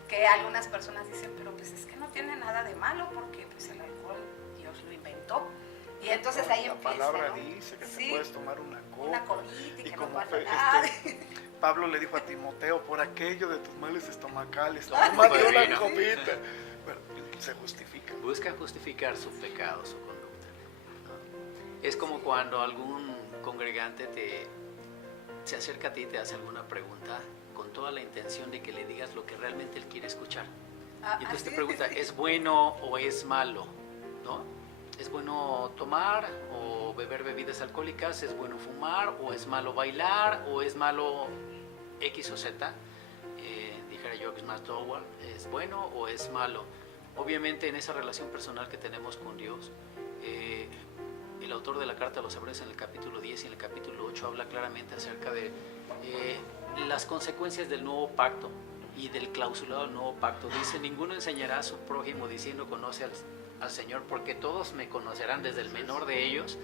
que algunas personas dicen, pero pues es que no tiene nada de malo porque pues el alcohol Dios lo inventó. Y entonces ahí la empieza, palabra ¿no? dice que Sí, te puedes tomar una una copa. copita y que no como pasa nada. Pablo le dijo a Timoteo, por aquello de tus males estomacales, Toma un tómate una vino. copita. Bueno, se justifica. Busca justificar su pecado, su conducta, ¿no? Es como cuando algún congregante se acerca a ti y te hace alguna pregunta con toda la intención de que le digas lo que realmente él quiere escuchar. Y entonces te pregunta, ¿es bueno o es malo? ¿No? ¿Es bueno tomar o beber bebidas alcohólicas? ¿Es bueno fumar? ¿O es malo bailar? ¿O es malo X o Z? Dijera yo que es más Dowell, ¿es bueno o es malo? Obviamente en esa relación personal que tenemos con Dios, el autor de la carta a los Hebreos en el capítulo 10 y en el capítulo 8 habla claramente acerca de las consecuencias del nuevo pacto y del clausulado del nuevo pacto. Dice, ninguno enseñará a su prójimo diciendo conoce al Señor, porque todos me conocerán, desde el menor de ellos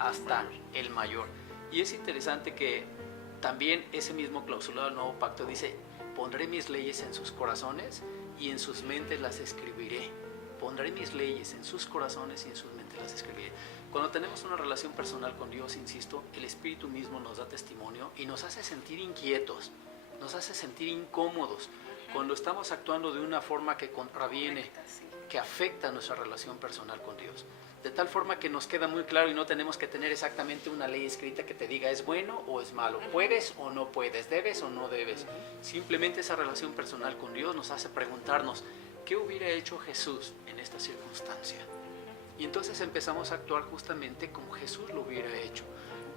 hasta el mayor. Y es interesante que también ese mismo clausulado del nuevo pacto dice, pondré mis leyes en sus corazones y en sus mentes las escribiré. Pondré mis leyes en sus corazones y en sus mentes las escribiré. Cuando tenemos una relación personal con Dios, insisto, el Espíritu mismo nos da testimonio y nos hace sentir inquietos, nos hace sentir incómodos cuando estamos actuando de una forma que contraviene, que afecta nuestra relación personal con Dios. De tal forma que nos queda muy claro y no tenemos que tener exactamente una ley escrita que te diga es bueno o es malo, puedes o no puedes, debes o no debes. Simplemente esa relación personal con Dios nos hace preguntarnos, ¿qué hubiera hecho Jesús en esta circunstancia? Y entonces empezamos a actuar justamente como Jesús lo hubiera hecho,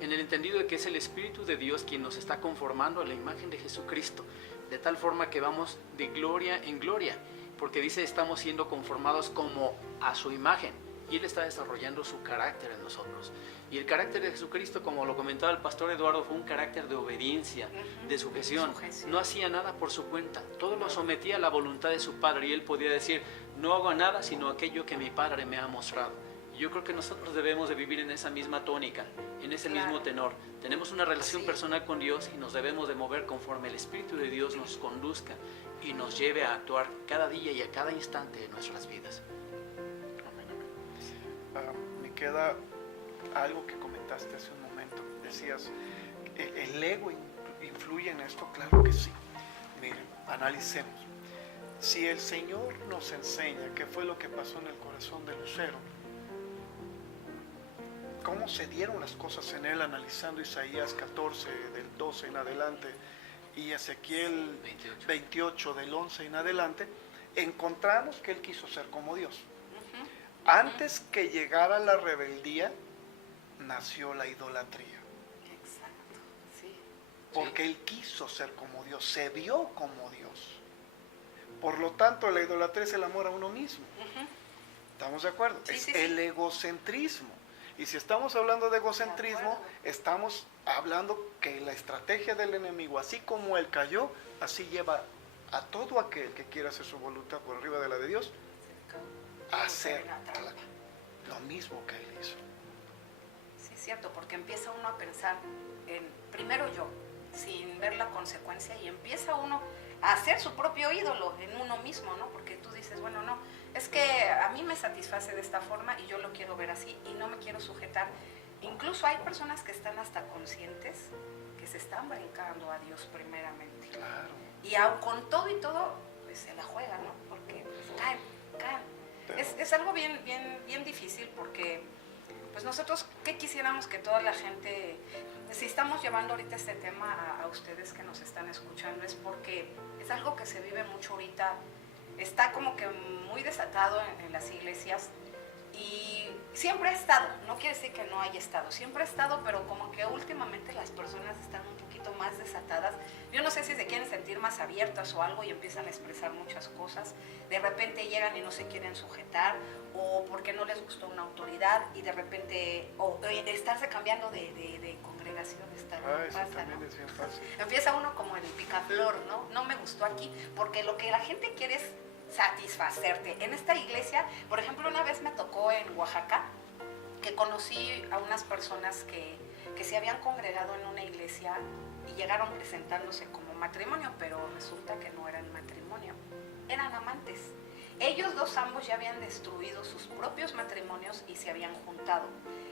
en el entendido de que es el Espíritu de Dios quien nos está conformando a la imagen de Jesucristo, de tal forma que vamos de gloria en gloria, porque dice estamos siendo conformados como a su imagen. y Él está desarrollando su carácter en nosotros. Y el carácter de Jesucristo, como lo comentaba el pastor Eduardo, fue un carácter de obediencia, de sujeción. No hacía nada por su cuenta, todo lo sometía a la voluntad de su Padre, y Él podía decir: no hago nada sino aquello que mi Padre me ha mostrado. Y yo creo que nosotros debemos de vivir en esa misma tónica, en ese mismo tenor. Tenemos una relación personal con Dios y nos debemos de mover conforme el Espíritu de Dios nos conduzca y nos lleve a actuar cada día y a cada instante de nuestras vidas. Me queda algo que comentaste hace un momento. Decías, ¿el ego influye en esto? Claro que sí. Miren, analicemos. Si el Señor nos enseña qué fue lo que pasó en el corazón de Lucero, cómo se dieron las cosas en él, analizando Isaías 14 del 12 en adelante y Ezequiel 28 del 11 en adelante, encontramos que él quiso ser como Dios. Antes que llegara la rebeldía, nació la idolatría. Exacto, sí. Porque él quiso ser como Dios, se vio como Dios. Por lo tanto, la idolatría es el amor a uno mismo. ¿Estamos de acuerdo? Es el egocentrismo. Y si estamos hablando de egocentrismo, estamos hablando que la estrategia del enemigo, así como él cayó, así lleva a todo aquel que quiera hacer su voluntad por arriba de la de Dios, a hacer lo mismo que él hizo. Sí, es cierto, porque empieza uno a pensar en primero yo, sin ver la consecuencia, y empieza uno a hacer su propio ídolo en uno mismo, ¿no? Porque tú dices, bueno, no, es que a mí me satisface de esta forma y yo lo quiero ver así y no me quiero sujetar. Incluso hay personas que están hasta conscientes que se están brincando a Dios primeramente. Claro. Y aun con todo y todo, pues se la juegan, ¿no? Porque pues, caen. Es algo bien difícil, porque pues nosotros, ¿qué quisiéramos que toda la gente, si estamos llevando ahorita este tema a ustedes que nos están escuchando, es porque es algo que se vive mucho ahorita, está como que muy desatado en las iglesias, y siempre ha estado, no quiere decir que no haya estado, siempre ha estado, pero como que últimamente las personas están un poquito más desatadas. Yo no sé si se quieren sentir más abiertas o algo y empiezan a expresar muchas cosas. De repente llegan y no se quieren sujetar, o porque no les gustó una autoridad, y de repente, o estarse cambiando de congregaciones. También es bien fácil. Empieza uno como el picaflor, ¿no? No me gustó aquí, porque lo que la gente quiere es satisfacerte. En esta iglesia, por ejemplo, una vez me tocó en Oaxaca, que conocí a unas personas que se habían congregado en una iglesia y llegaron presentándose como matrimonio, pero resulta que no eran matrimonio, eran amantes. Ellos dos ambos ya habían destruido sus propios matrimonios y se habían juntado.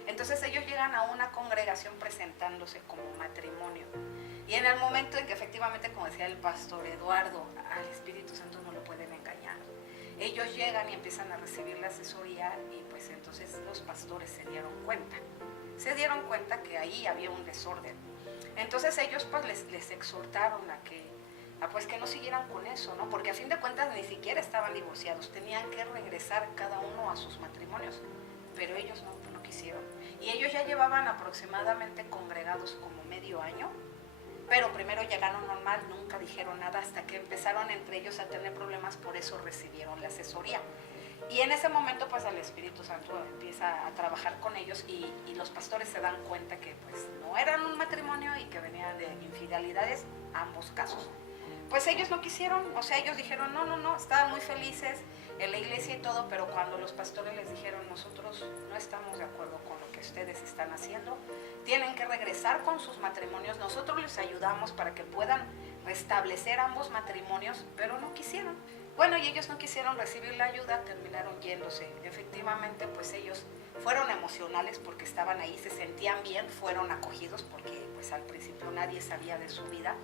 Entonces ellos llegan a una congregación presentándose como matrimonio. Y en el momento en que efectivamente, como decía el pastor Eduardo, al Espíritu Santo no lo pueden engañar. Ellos llegan y empiezan a recibir la asesoría, y pues entonces los pastores se dieron cuenta que ahí había un desorden. Entonces ellos pues les exhortaron a que no siguieran con eso, ¿no? Porque a fin de cuentas ni siquiera estaban divorciados, tenían que regresar cada uno a sus matrimonios, pero ellos no quisieron. Y ellos ya llevaban aproximadamente congregados como medio año, pero primero llegaron normal, nunca dijeron nada, hasta que empezaron entre ellos a tener problemas, por eso recibieron la asesoría. Y en ese momento pues el Espíritu Santo empieza a trabajar con ellos, y los pastores se dan cuenta que pues no eran un matrimonio y que venían de infidelidades, ambos casos. Pues ellos no quisieron, o sea, ellos dijeron no, estaban muy felices en la iglesia y todo, pero cuando los pastores les dijeron, nosotros no estamos de acuerdo con lo que ustedes están haciendo, tienen que regresar con sus matrimonios, nosotros les ayudamos para que puedan restablecer ambos matrimonios, pero no quisieron. Bueno, y ellos no quisieron recibir la ayuda, terminaron yéndose. Efectivamente, pues ellos fueron emocionales porque estaban ahí, se sentían bien, fueron acogidos porque pues al principio nadie sabía de su vida.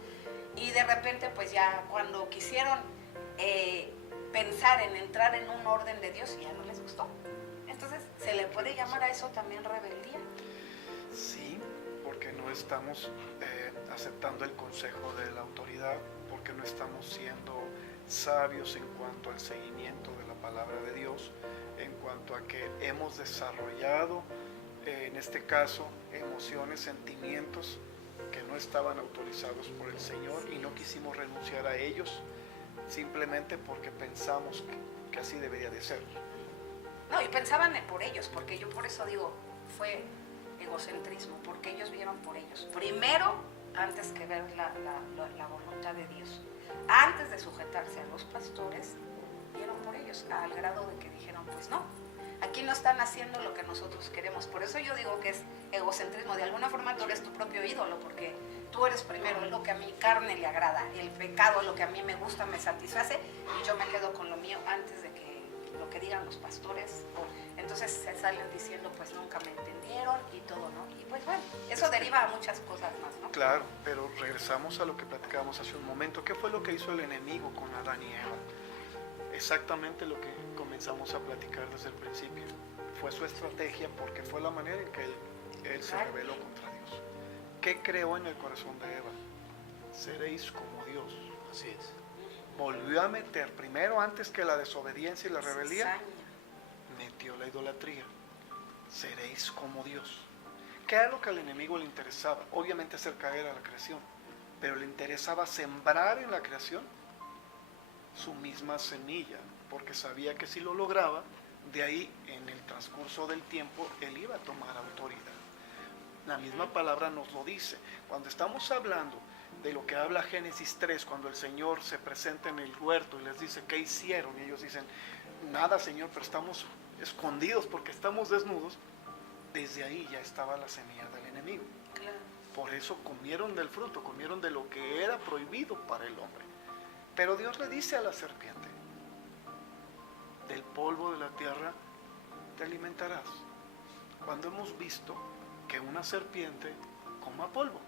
Y de repente pues ya cuando quisieron pensar en entrar en un orden de Dios, ya no les gustó. Entonces, ¿se le puede llamar a eso también rebeldía? Sí, porque no estamos aceptando el consejo de la autoridad, porque no estamos siendo sabios en cuanto al seguimiento de la palabra de Dios, en cuanto a que hemos desarrollado, en este caso, emociones, sentimientos que no estaban autorizados por el Señor, y no quisimos renunciar a ellos simplemente porque pensamos que así debería de ser. No, y pensaban por ellos, porque yo por eso digo, fue egocentrismo, porque ellos vieron por ellos. Primero, antes que ver la voluntad de Dios. Antes de sujetarse a los pastores, vieron por ellos, al grado de que dijeron, pues no, aquí no están haciendo lo que nosotros queremos. Por eso yo digo que es egocentrismo. De alguna forma tú eres tu propio ídolo, porque tú eres primero, es lo que a mi carne le agrada, el pecado es lo que a mí me gusta, me satisface, y yo me quedo con lo mío antes de que lo que digan los pastores. Entonces se salen diciendo, pues nunca me entendieron y todo, ¿no? Y pues bueno, eso deriva a muchas cosas más, ¿no? Claro, pero regresamos a lo que platicábamos hace un momento. ¿Qué fue lo que hizo el enemigo con Adán y Eva? Exactamente lo que comenzamos a platicar desde el principio. Fue su estrategia, porque fue la manera en que él se rebeló contra Dios. ¿Qué creó en el corazón de Eva? Seréis como Dios. Así es. Volvió a meter, primero antes que la desobediencia y la rebeldía, Cizaña. metió la idolatría. Seréis como Dios. ¿Qué era lo que al enemigo le interesaba? Obviamente hacer caer a la creación, pero le interesaba sembrar en la creación su misma semilla, porque sabía que si lo lograba, de ahí en el transcurso del tiempo él iba a tomar autoridad. La misma palabra nos lo dice. Cuando estamos hablando de lo que habla Génesis 3, cuando el Señor se presenta en el huerto y les dice, ¿qué hicieron? Y ellos dicen, nada, Señor, pero estamos escondidos porque estamos desnudos. Desde ahí ya estaba la semilla del enemigo. Claro. Por eso comieron del fruto, comieron de lo que era prohibido para el hombre. Pero Dios le dice a la serpiente, del polvo de la tierra te alimentarás. Cuando hemos visto que una serpiente coma polvo,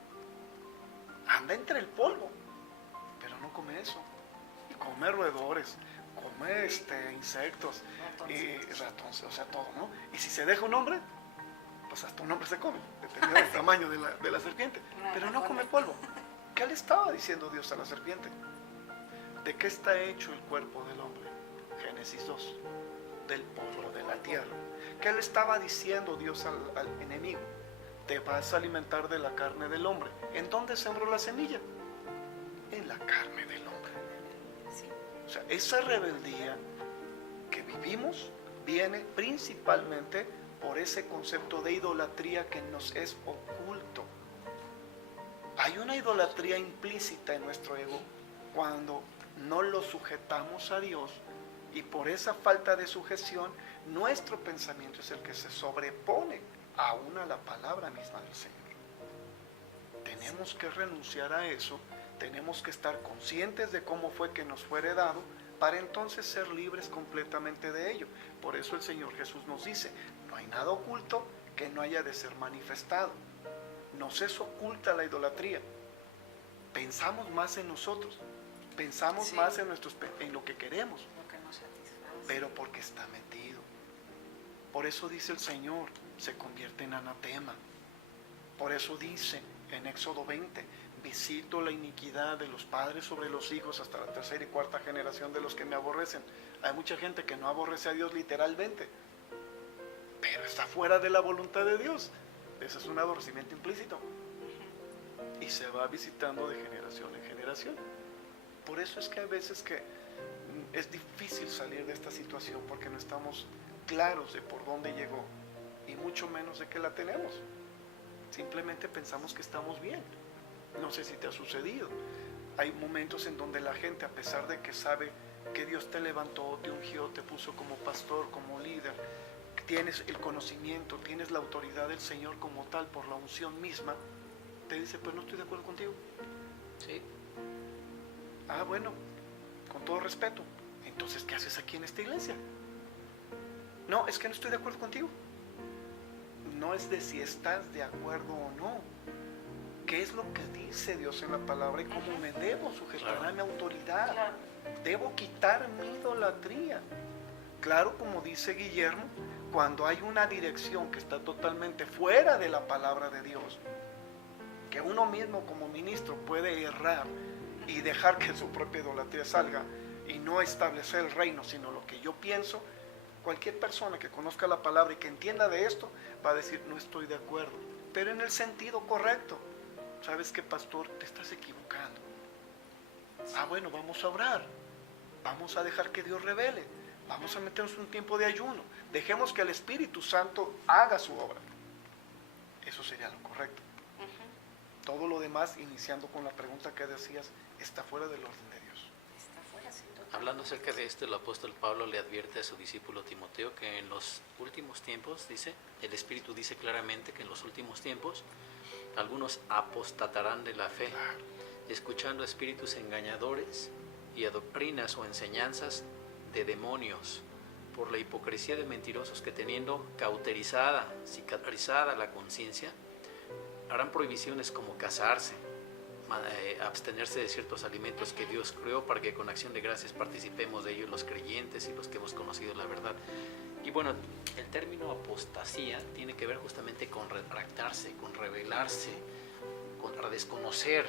anda entre el polvo, pero no come eso. Y come roedores, come insectos, ratones, o sea, todo, ¿no? Y si se deja un hombre, pues hasta un hombre se come, dependiendo del tamaño de la serpiente. Pero no come polvo. ¿Qué le estaba diciendo Dios a la serpiente? ¿De qué está hecho el cuerpo del hombre? Génesis 2, del polvo de la tierra. ¿Qué le estaba diciendo Dios al enemigo? Te vas a alimentar de la carne del hombre. ¿En dónde sembró la semilla? En la carne del hombre. Sí. O sea, esa rebeldía que vivimos viene principalmente por ese concepto de idolatría que nos es oculto. Hay una idolatría implícita en nuestro ego cuando no lo sujetamos a Dios, y por esa falta de sujeción nuestro pensamiento es el que se sobrepone aún a la palabra misma del Señor. Tenemos que renunciar a eso, tenemos que estar conscientes de cómo fue que nos fue heredado, para entonces ser libres completamente de ello. Por eso el Señor Jesús nos dice, no hay nada oculto que no haya de ser manifestado. Nos es oculta la idolatría. Pensamos más en nosotros, pensamos más en lo que queremos, Lo que nos satisface. pero porque está metido. Por eso dice el Señor, se convierte en anatema. Por eso dice en Éxodo 20, visito la iniquidad de los padres sobre los hijos hasta la tercera y cuarta generación de los que me aborrecen. Hay mucha gente que no aborrece a Dios literalmente, pero está fuera de la voluntad de Dios. Ese es un aborrecimiento implícito. Y se va visitando de generación en generación. Por eso es que hay veces que es difícil salir de esta situación, porque no estamos claros de por dónde llegó, y mucho menos de que la tenemos. Simplemente pensamos que estamos bien. No sé si te ha sucedido. Hay momentos en donde la gente, a pesar de que sabe que Dios te levantó, te ungió, te puso como pastor, como líder, tienes el conocimiento, tienes la autoridad del Señor como tal por la unción misma, te dice, pues no estoy de acuerdo contigo. Sí. Ah, bueno, con todo respeto, entonces ¿qué haces aquí en esta iglesia? No, es que no estoy de acuerdo contigo. No es de si estás de acuerdo o no. ¿Qué es lo que dice Dios en la palabra y cómo me debo sujetar a mi autoridad? Claro. Debo quitar mi idolatría. Claro, como dice Guillermo, cuando hay una dirección que está totalmente fuera de la palabra de Dios, que uno mismo como ministro puede errar y dejar que su propia idolatría salga y no establecer el reino, sino lo que yo pienso, cualquier persona que conozca la palabra y que entienda de esto va a decir, no estoy de acuerdo, pero en el sentido correcto. ¿Sabes qué, pastor? Te estás equivocando. Ah, bueno, vamos a orar. Vamos a dejar que Dios revele. Vamos a meternos un tiempo de ayuno. Dejemos que el Espíritu Santo haga su obra. Eso sería lo correcto. Todo lo demás, iniciando con la pregunta que decías, está fuera del orden de Dios. Está fuera, sin duda. Hablando acerca de esto, el apóstol Pablo le advierte a su discípulo Timoteo que en los últimos tiempos, dice, el Espíritu dice claramente que en los últimos tiempos algunos apostatarán de la fe, escuchando espíritus engañadores y a doctrinas o enseñanzas de demonios, por la hipocresía de mentirosos que teniendo cicatrizada la conciencia, harán prohibiciones como casarse, abstenerse de ciertos alimentos que Dios creó para que con acción de gracias participemos de ellos los creyentes y los que hemos conocido la verdad. Y bueno, el término apostasía tiene que ver justamente con retractarse, con rebelarse, con desconocer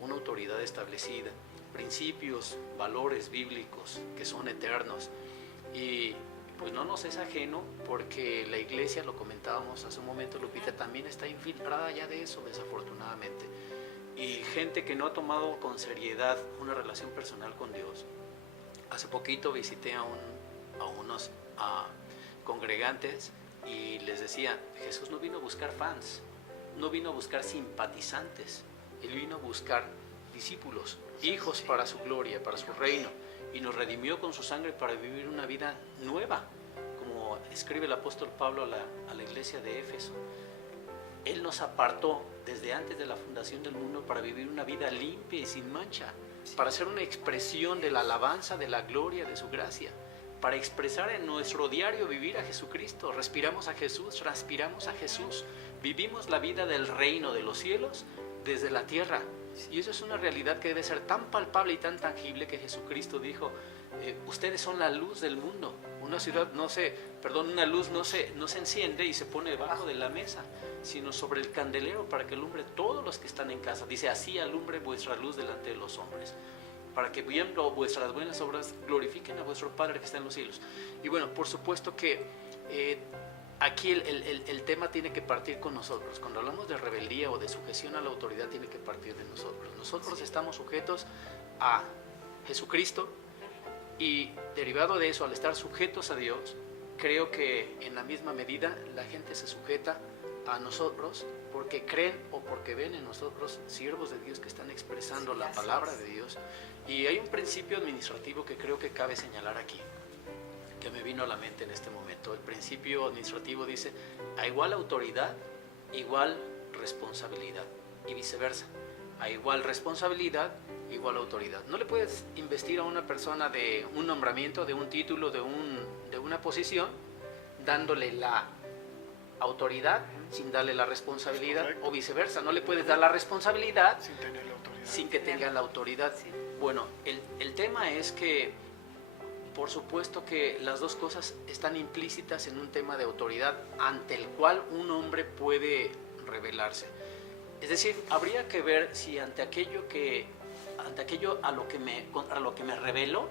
una autoridad establecida, principios, valores bíblicos que son eternos. Y pues no nos es ajeno porque la iglesia, lo comentábamos hace un momento, Lupita, también está infiltrada ya de eso, desafortunadamente. Y gente que no ha tomado con seriedad una relación personal con Dios. Hace poquito visité a unos congregantes y les decía, Jesús no vino a buscar fans, no vino a buscar simpatizantes, Él vino a buscar discípulos, hijos para su gloria, para su reino, y nos redimió con su sangre para vivir una vida nueva, como escribe el apóstol Pablo a la iglesia de Éfeso. Él nos apartó desde antes de la fundación del mundo para vivir una vida limpia y sin mancha, para hacer una expresión de la alabanza, de la gloria, de su gracia, para expresar en nuestro diario vivir a Jesucristo. Respiramos a Jesús, transpiramos a Jesús, vivimos la vida del reino de los cielos desde la tierra. Y eso es una realidad que debe ser tan palpable y tan tangible que Jesucristo dijo, ustedes son la luz del mundo. Una luz no se enciende y se pone debajo de la mesa, sino sobre el candelero para que alumbre todos los que están en casa. Dice, así alumbre vuestra luz delante de los hombres, para que viendo vuestras buenas obras glorifiquen a vuestro Padre que está en los cielos. Y bueno, por supuesto que aquí el tema tiene que partir con nosotros. Cuando hablamos de rebeldía o de sujeción a la autoridad, tiene que partir de nosotros. Nosotros estamos sujetos a Jesucristo y derivado de eso, al estar sujetos a Dios, creo que en la misma medida la gente se sujeta a nosotros porque creen o porque ven en nosotros siervos de Dios que están expresando la palabra de Dios. Y hay un principio administrativo que creo que cabe señalar aquí, que me vino a la mente en este momento. El principio administrativo dice, a igual autoridad, igual responsabilidad, y viceversa. A igual responsabilidad, igual autoridad. No le puedes investir a una persona de un nombramiento, de un título, de una posición, dándole la autoridad sin darle la responsabilidad. Correcto. O viceversa. No le puedes dar la responsabilidad sin tener la autoridad, sin que tenga la autoridad. Sí. Bueno, el tema es que por supuesto que las dos cosas están implícitas en un tema de autoridad ante el cual un hombre puede rebelarse. Es decir, habría que ver si ante aquello a lo que me rebelo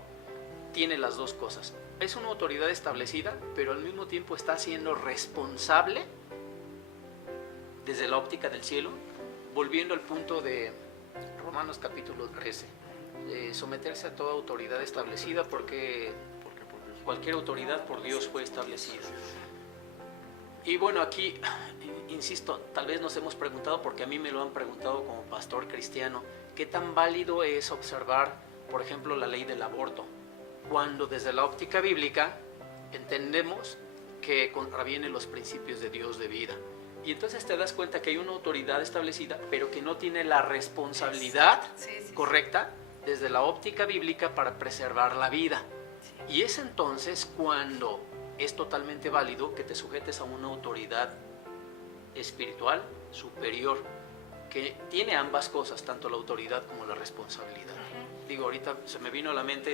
tiene las dos cosas. Es una autoridad establecida, pero al mismo tiempo está siendo responsable desde la óptica del cielo, volviendo al punto de Romanos capítulo 13. Someterse a toda autoridad establecida porque cualquier autoridad por Dios fue establecida. Y bueno, aquí, insisto, tal vez nos hemos preguntado, porque a mí me lo han preguntado como pastor cristiano, ¿qué tan válido es observar, por ejemplo, la ley del aborto? Cuando desde la óptica bíblica entendemos que contraviene los principios de Dios de vida. Y entonces te das cuenta que hay una autoridad establecida, pero que no tiene la responsabilidad correcta desde la óptica bíblica para preservar la vida. Y es entonces cuando es totalmente válido que te sujetes a una autoridad espiritual superior, que tiene ambas cosas, tanto la autoridad como la responsabilidad. Digo, ahorita se me vino a la mente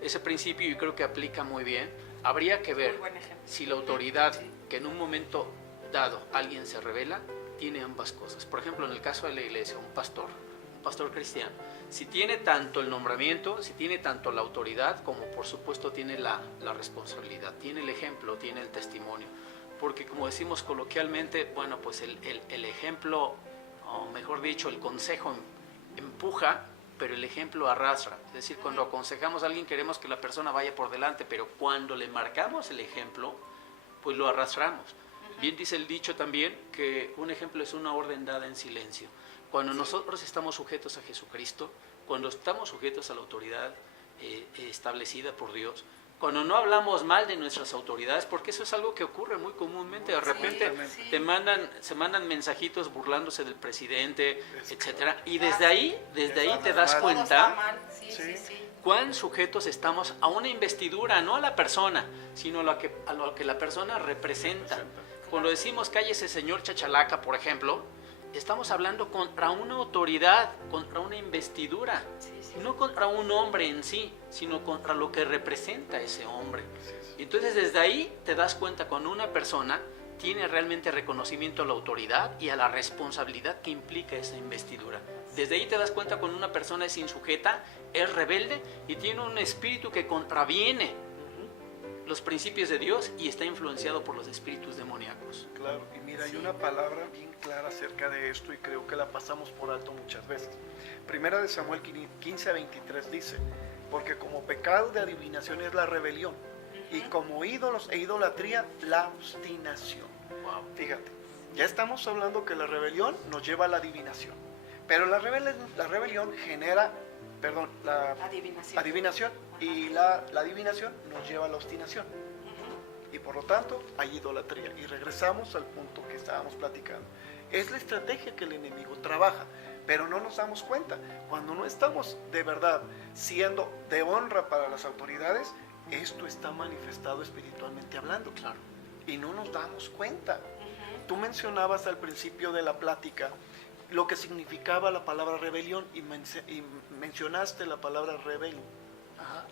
ese principio y creo que aplica muy bien. Habría que ver si la autoridad, que en un momento dado alguien se revela, tiene ambas cosas. Por ejemplo, en el caso de la iglesia, un pastor cristiano, si tiene tanto el nombramiento, si tiene tanto la autoridad, como por supuesto tiene la responsabilidad, tiene el ejemplo, tiene el testimonio. Porque como decimos coloquialmente, bueno, pues el ejemplo, o mejor dicho, el consejo empuja, pero el ejemplo arrastra. Es decir, cuando aconsejamos a alguien queremos que la persona vaya por delante, pero cuando le marcamos el ejemplo, pues lo arrastramos. Bien dice el dicho también que un ejemplo es una orden dada en silencio. Cuando nosotros estamos sujetos a Jesucristo, cuando estamos sujetos a la autoridad establecida por Dios, cuando no hablamos mal de nuestras autoridades, porque eso es algo que ocurre muy comúnmente, de repente se mandan mensajitos burlándose del presidente, etcétera, y desde ahí te das cuenta cuán sujetos estamos a una investidura, no a la persona, sino a lo que la persona representa. Cuando decimos cállese señor Chachalaca, por ejemplo, estamos hablando contra una autoridad, contra una investidura, no contra un hombre en sí, sino contra lo que representa ese hombre. Entonces desde ahí te das cuenta cuando una persona tiene realmente reconocimiento a la autoridad y a la responsabilidad que implica esa investidura. Desde ahí te das cuenta cuando una persona es insujeta, es rebelde y tiene un espíritu que contraviene los principios de Dios y está influenciado por los espíritus demoníacos. Claro, y mira, hay una palabra bien clara acerca de esto y creo que la pasamos por alto muchas veces. Primera de Samuel 15:23 dice, porque como pecado de adivinación es la rebelión y como ídolos e idolatría la obstinación. Wow. Fíjate, ya estamos hablando que la rebelión nos lleva a la adivinación, pero la rebelión genera, la adivinación y la adivinación nos lleva a la obstinación. Y por lo tanto hay idolatría. Y regresamos al punto que estábamos platicando. Es la estrategia que el enemigo trabaja, pero no nos damos cuenta. Cuando no estamos de verdad siendo de honra para las autoridades, esto está manifestado espiritualmente hablando. Claro. Y no nos damos cuenta. Tú mencionabas al principio de la plática lo que significaba la palabra rebelión y mencionaste la palabra rebelión. Ajá.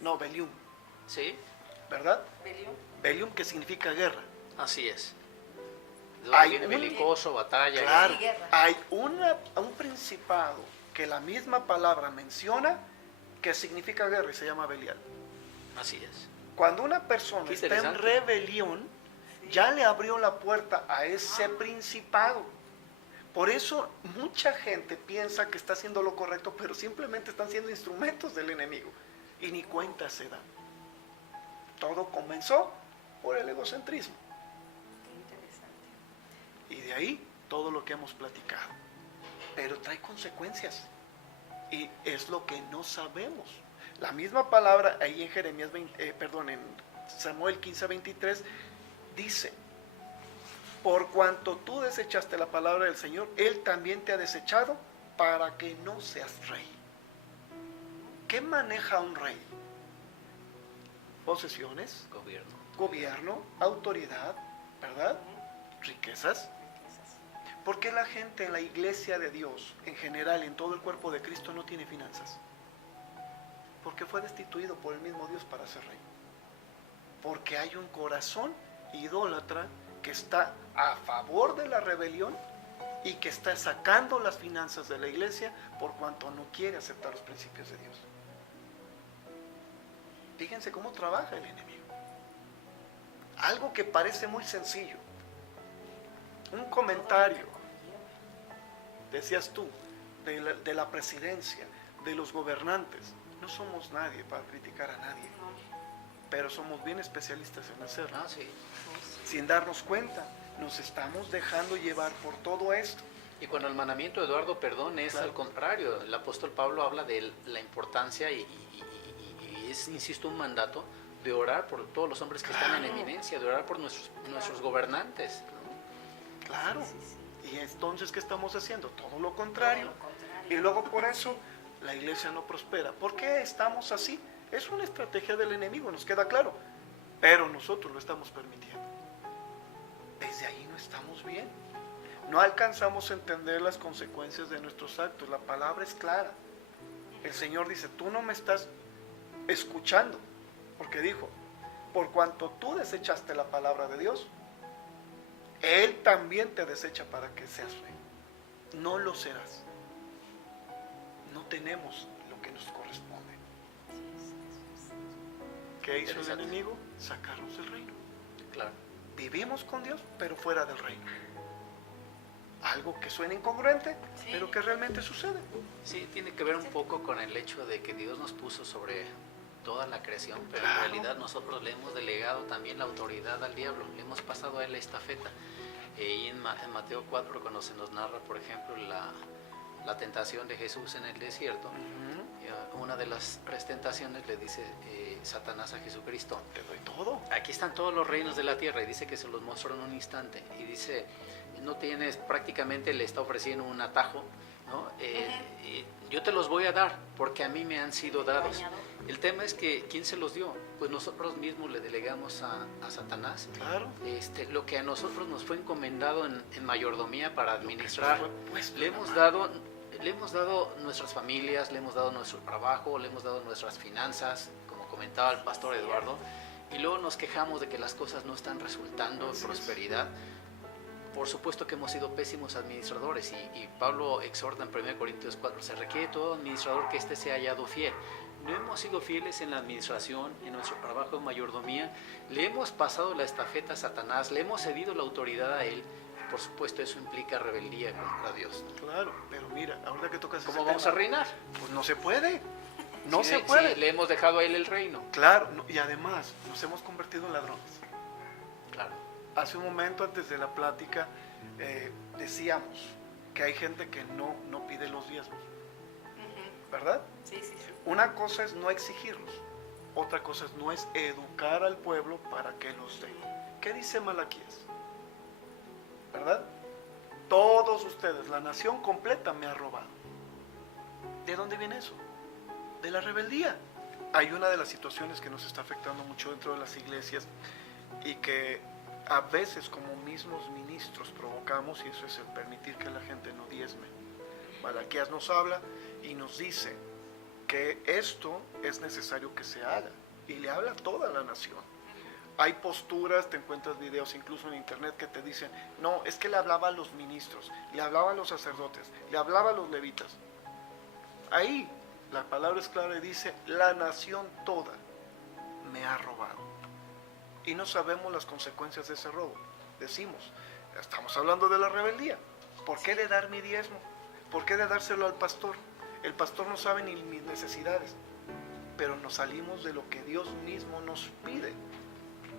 No, belium, ¿Sí? ¿verdad? Belium, que significa guerra. Así es. Hay Viene belicoso, batalla. Claro, Sí, guerra. hay un principado que la misma palabra menciona que significa guerra y se llama Belial. Así es. Cuando una persona Qué está en interesante. rebelión, ya le abrió la puerta a ese principado. Por eso mucha gente piensa que está haciendo lo correcto, pero simplemente están siendo instrumentos del enemigo y ni cuenta se dan. Todo comenzó por el egocentrismo. Y de ahí todo lo que hemos platicado. Pero trae consecuencias. Y es lo que no sabemos. La misma palabra ahí en en Samuel 15:23 dice, por cuanto tú desechaste la palabra del Señor, Él también te ha desechado para que no seas rey. ¿Qué maneja un rey? Posesiones, gobierno, autoridad, ¿verdad? Riquezas. ¿Por qué la gente en la iglesia de Dios, en general, en todo el cuerpo de Cristo, no tiene finanzas? Porque fue destituido por el mismo Dios para ser rey. Porque hay un corazón idólatra que está a favor de la rebelión y que está sacando las finanzas de la iglesia por cuanto no quiere aceptar los principios de Dios. Fíjense cómo trabaja el enemigo. Algo que parece muy sencillo. Un comentario, decías tú, de la presidencia, de los gobernantes. No somos nadie para criticar a nadie, pero somos bien especialistas en hacerlo. Sí. Sin darnos cuenta, nos estamos dejando llevar por todo esto. Y cuando el mandamiento de Eduardo, perdón, es Claro. al contrario. El apóstol Pablo habla de la importancia y es, insisto, un mandato de orar por todos los hombres que están en eminencia, de orar por nuestros gobernantes. Claro. Y entonces, ¿qué estamos haciendo? Todo lo contrario. Y luego por eso la iglesia no prospera. ¿Por qué estamos así? Es una estrategia del enemigo, nos queda claro. Pero nosotros lo estamos permitiendo. Desde ahí no estamos bien. No alcanzamos a entender las consecuencias de nuestros actos. La palabra es clara. El Señor dice, tú no me estás escuchando. Porque dijo, por cuanto tú desechaste la palabra de Dios, Él también te desecha para que seas rey. No lo serás. No tenemos lo que nos corresponde. ¿Qué hizo el enemigo? Sacarnos del reino. Claro. Vivimos con Dios, pero fuera del reino. algo que suena incongruente, Sí. pero que realmente sucede. Sí, tiene que ver un poco con el hecho de que Dios nos puso sobre toda la creación, pero Claro. en realidad nosotros le hemos delegado también la autoridad al diablo, le hemos pasado a él la estafeta. Y en Mateo 4, cuando se nos narra, por ejemplo, la tentación de Jesús en el desierto, una de las tentaciones le dice Satanás a Jesucristo: Te doy todo. aquí están todos los reinos de la tierra, y dice que se los mostró en un instante, y dice, no tienes, prácticamente le está ofreciendo un atajo, ¿no? Yo te los voy a dar porque a mí me han sido dados. El tema es que ¿quién se los dio? Pues nosotros mismos le delegamos a Satanás Claro. lo que a nosotros nos fue encomendado en mayordomía para administrar. Fue puesto Le en la hemos mano. dado nuestras familias, le hemos dado nuestro trabajo, le hemos dado nuestras finanzas, como comentaba el pastor Eduardo, y luego nos quejamos de que las cosas no están resultando en Así es. prosperidad. Por supuesto que hemos sido pésimos administradores, y Pablo exhorta en 1 Corintios 4, se requiere todo administrador que éste sea hallado fiel. No hemos sido fieles en la administración, en nuestro trabajo de mayordomía, le hemos pasado la estafeta a Satanás, le hemos cedido la autoridad a él. Por supuesto, eso implica rebeldía contra Dios. Claro, pero mira, ahora que tocas ese ¿Cómo vamos a tema, reinar? pues no se puede. No Sí, se puede. sí, le hemos dejado a él el reino. Claro, y además nos hemos convertido en ladrones. Claro. Hace un momento antes de la plática decíamos que hay gente que no pide los diezmos, ¿verdad? Sí, sí, sí. Una cosa es no exigirlos, otra cosa es no es educar al pueblo para que los dé. ¿Qué dice Malaquías? ¿Verdad? Todos ustedes, la nación completa me ha robado. ¿De dónde viene eso? De la rebeldía. Hay una de las situaciones que nos está afectando mucho dentro de las iglesias y que a veces como mismos ministros provocamos, y eso es el permitir que la gente no diezme. Malaquías nos habla y nos dice que esto es necesario que se haga, y le habla a toda la nación. Hay posturas, te encuentras videos incluso en internet que te dicen, no, es que le hablaba a los ministros, le hablaba a los sacerdotes, le hablaba a los levitas. Ahí la palabra es clara y dice, la nación toda me ha robado. Y no sabemos las consecuencias de ese robo. Decimos, estamos hablando de la rebeldía. ¿Por qué de dar mi diezmo? ¿Por qué de dárselo al pastor? El pastor no sabe ni mis necesidades, pero nos salimos de lo que Dios mismo nos pide.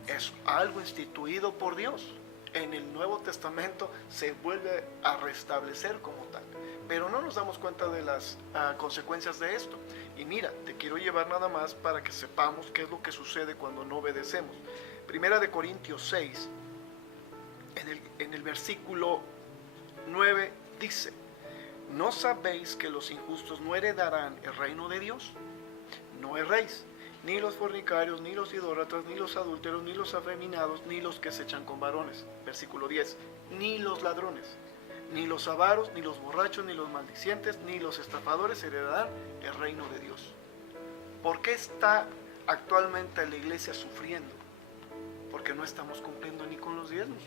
Es algo instituido por Dios. En el Nuevo Testamento se vuelve a restablecer como tal, pero no nos damos cuenta de las consecuencias de esto. Y mira, te quiero llevar nada más para que sepamos qué es lo que sucede cuando no obedecemos. Primera de Corintios 6, en el versículo 9 dice, ¿no sabéis que los injustos no heredarán el reino de Dios? No erréis, ni los fornicarios, ni los idólatras, ni los adúlteros, ni los afeminados, ni los que se echan con varones. Versículo 10, ni los ladrones, ni los avaros, ni los borrachos, ni los maldicientes, ni los estafadores heredarán el reino de Dios. ¿Por qué está actualmente la iglesia sufriendo? Porque no estamos cumpliendo ni con los diezmos.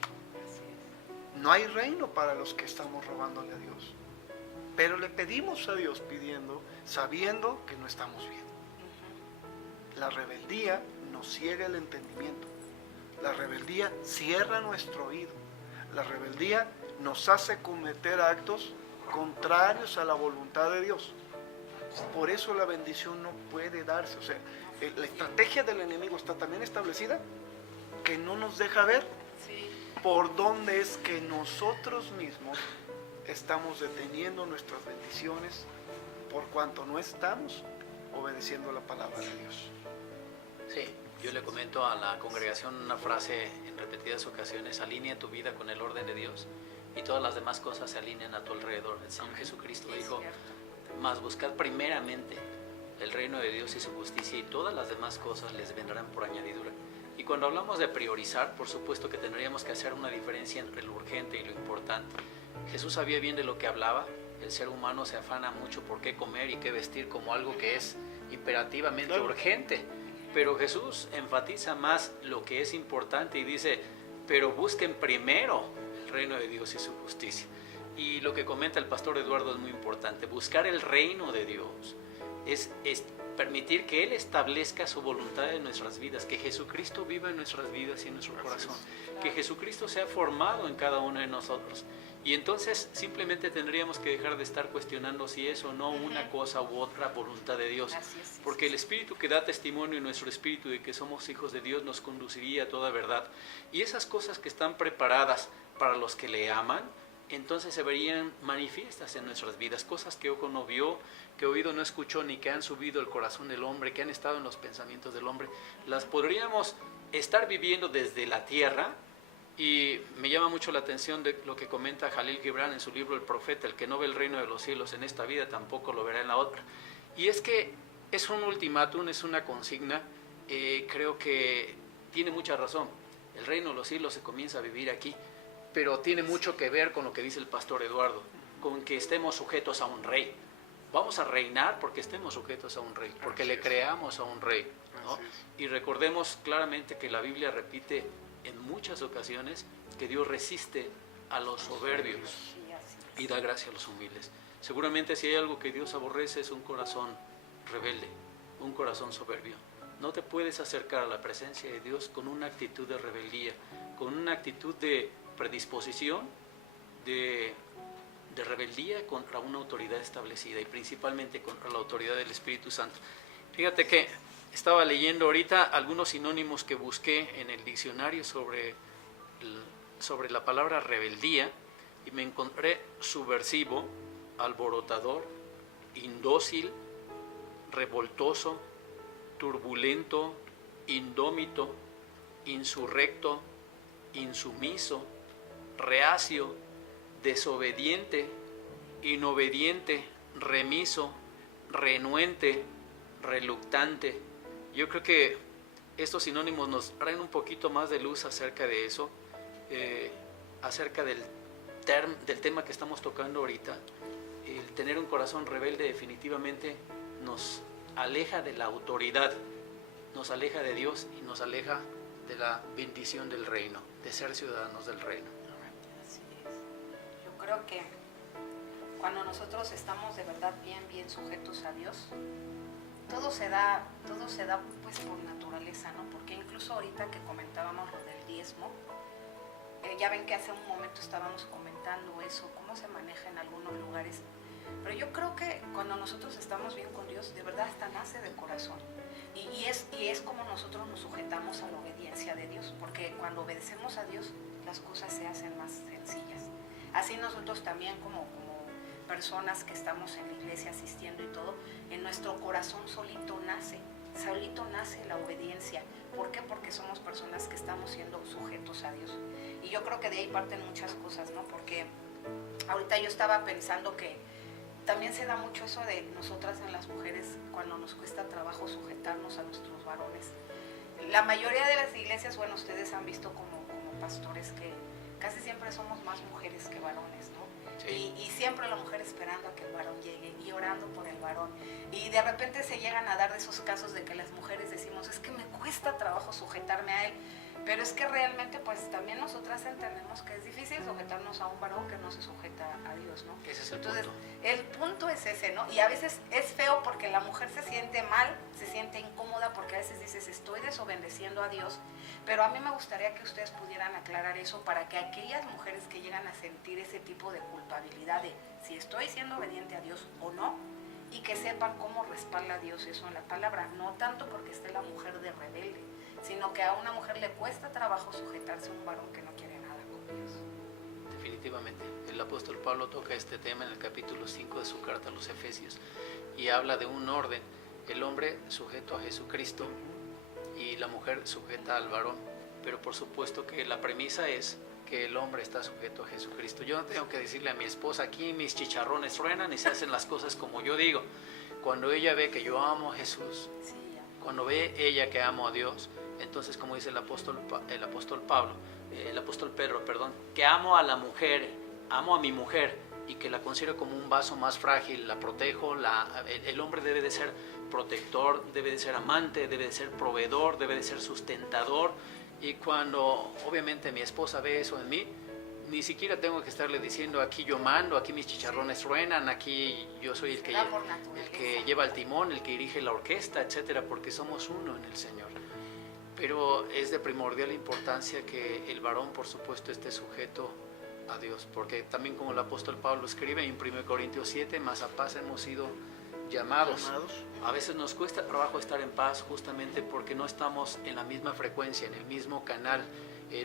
No hay reino para los que estamos robándole a Dios. Pero le pedimos a Dios pidiendo, sabiendo que no estamos bien. La rebeldía nos ciega el entendimiento. La rebeldía cierra nuestro oído. La rebeldía nos hace cometer actos contrarios a la voluntad de Dios. Por eso la bendición no puede darse. O sea, la estrategia del enemigo está también establecida que no nos deja ver por dónde es que nosotros mismos estamos deteniendo nuestras bendiciones por cuanto no estamos obedeciendo la palabra de Dios. Sí, yo le comento a la congregación una frase en repetidas ocasiones: alinea tu vida con el orden de Dios y todas las demás cosas se alinean a tu alrededor. El Señor Jesucristo dijo, mas buscad primeramente el reino de Dios y su justicia, y todas las demás cosas les vendrán por añadidura. Y cuando hablamos de priorizar, por supuesto que tendríamos que hacer una diferencia entre lo urgente y lo importante. Jesús sabía bien de lo que hablaba. El ser humano se afana mucho por qué comer y qué vestir como algo que es imperativamente urgente. Pero Jesús enfatiza más lo que es importante y dice, pero busquen primero el reino de Dios y su justicia. Y lo que comenta el pastor Eduardo es muy importante. Buscar el reino de Dios es permitir que Él establezca su voluntad en nuestras vidas, que Jesucristo viva en nuestras vidas y en nuestro corazón, que Jesucristo sea formado en cada uno de nosotros. Y entonces simplemente tendríamos que dejar de estar cuestionando si es o no una cosa u otra voluntad de Dios. Así es, Porque el Espíritu que da testimonio en nuestro espíritu de que somos hijos de Dios nos conduciría a toda verdad. Y esas cosas que están preparadas para los que le aman, entonces se verían manifiestas en nuestras vidas. Cosas que ojo no vio, que oído no escuchó, ni que han subido al corazón del hombre, que han estado en los pensamientos del hombre. Las podríamos estar viviendo desde la tierra. Y me llama mucho la atención de lo que comenta Jalil Gibran en su libro El Profeta: el que no ve el reino de los cielos en esta vida tampoco lo verá en la otra. Y es que es un ultimátum, es una consigna, creo que tiene mucha razón. El reino de los cielos se comienza a vivir aquí, pero tiene mucho que ver con lo que dice el pastor Eduardo, con que estemos sujetos a un rey. Vamos a reinar porque estemos sujetos a un rey, porque le creamos a un rey, ¿no? Y recordemos claramente que la Biblia repite en muchas ocasiones que Dios resiste a los soberbios y da gracia a los humildes. Seguramente si hay algo que Dios aborrece es un corazón rebelde, un corazón soberbio. No te puedes acercar a la presencia de Dios con una actitud de rebeldía, con una actitud de predisposición, de rebeldía contra una autoridad establecida y principalmente contra la autoridad del Espíritu Santo. Fíjate que estaba leyendo ahorita algunos sinónimos que busqué en el diccionario sobre la palabra rebeldía y me encontré subversivo, alborotador, indócil, revoltoso, turbulento, indómito, insurrecto, insumiso, reacio, desobediente, inobediente, remiso, renuente, reluctante. Yo creo que estos sinónimos nos traen un poquito más de luz acerca de eso, acerca del tema que estamos tocando ahorita. El tener un corazón rebelde definitivamente nos aleja de la autoridad, nos aleja de Dios y nos aleja de la bendición del reino, de ser ciudadanos del reino. Así es. Yo creo que cuando nosotros estamos de verdad bien sujetos a Dios, todo se da pues por naturaleza, ¿no? Porque incluso ahorita que comentábamos lo del diezmo, ya ven que hace un momento estábamos comentando eso, cómo se maneja en algunos lugares. Pero yo creo que cuando nosotros estamos bien con Dios, de verdad hasta nace del corazón. Y es como nosotros nos sujetamos a la obediencia de Dios, porque cuando obedecemos a Dios, las cosas se hacen más sencillas. Así nosotros también como personas que estamos en la iglesia asistiendo y todo, en nuestro corazón solito nace la obediencia. ¿Por qué? Porque somos personas que estamos siendo sujetos a Dios. Y yo creo que de ahí parten muchas cosas, ¿no? Porque ahorita yo estaba pensando que también se da mucho eso de nosotras en las mujeres cuando nos cuesta trabajo sujetarnos a nuestros varones. La mayoría de las iglesias, bueno, ustedes han visto como pastores que casi siempre somos más mujeres que varones, ¿no? Sí. Y siempre la mujer esperando a que el varón llegue y orando por el varón. Y de repente se llegan a dar de esos casos de que las mujeres decimos, es que me cuesta trabajo sujetarme a él. Pero es que realmente pues también nosotras entendemos que es difícil sujetarnos a un varón que no se sujeta a Dios, ¿no? Ese es el Entonces, punto. el punto es ese, ¿no? Y a veces es feo porque la mujer se siente mal, se siente incómoda porque a veces dices, estoy desobedeciendo a Dios. Pero a mí me gustaría que ustedes pudieran aclarar eso para que aquellas mujeres que llegan a sentir ese tipo de culpabilidad de si estoy siendo obediente a Dios o no, y que sepan cómo respalda Dios eso en la palabra, no tanto porque esté la mujer de rebelde, sino que a una mujer le cuesta trabajo sujetarse a un varón que no quiere nada con Dios. Definitivamente. El apóstol Pablo toca este tema en el capítulo 5 de su carta a los Efesios y habla de un orden, el hombre sujeto a Jesucristo y la mujer sujeta al varón, pero por supuesto que la premisa es que el hombre está sujeto a Jesucristo. Yo no tengo que decirle a mi esposa, aquí mis chicharrones truenan y se hacen las cosas como yo digo. Cuando ella ve que yo amo a Jesús, Sí, cuando ve ella que amo a Dios, entonces como dice el apóstol Pedro, que amo a la mujer, amo a mi mujer y que la considero como un vaso más frágil, la protejo. El hombre debe de ser protector, debe de ser amante, debe de ser proveedor, debe de ser sustentador. Y cuando obviamente mi esposa ve eso en mí, ni siquiera tengo que estarle diciendo aquí yo mando, aquí mis chicharrones truenan, aquí yo soy el que lleva el timón, el que dirige la orquesta, etcétera, porque somos uno en el Señor. Pero es de primordial importancia que el varón, por supuesto, esté sujeto a Dios, porque también como el apóstol Pablo escribe en 1 Corintios 7, más a paz hemos sido llamados. A veces nos cuesta trabajo estar en paz justamente porque no estamos en la misma frecuencia, en el mismo canal,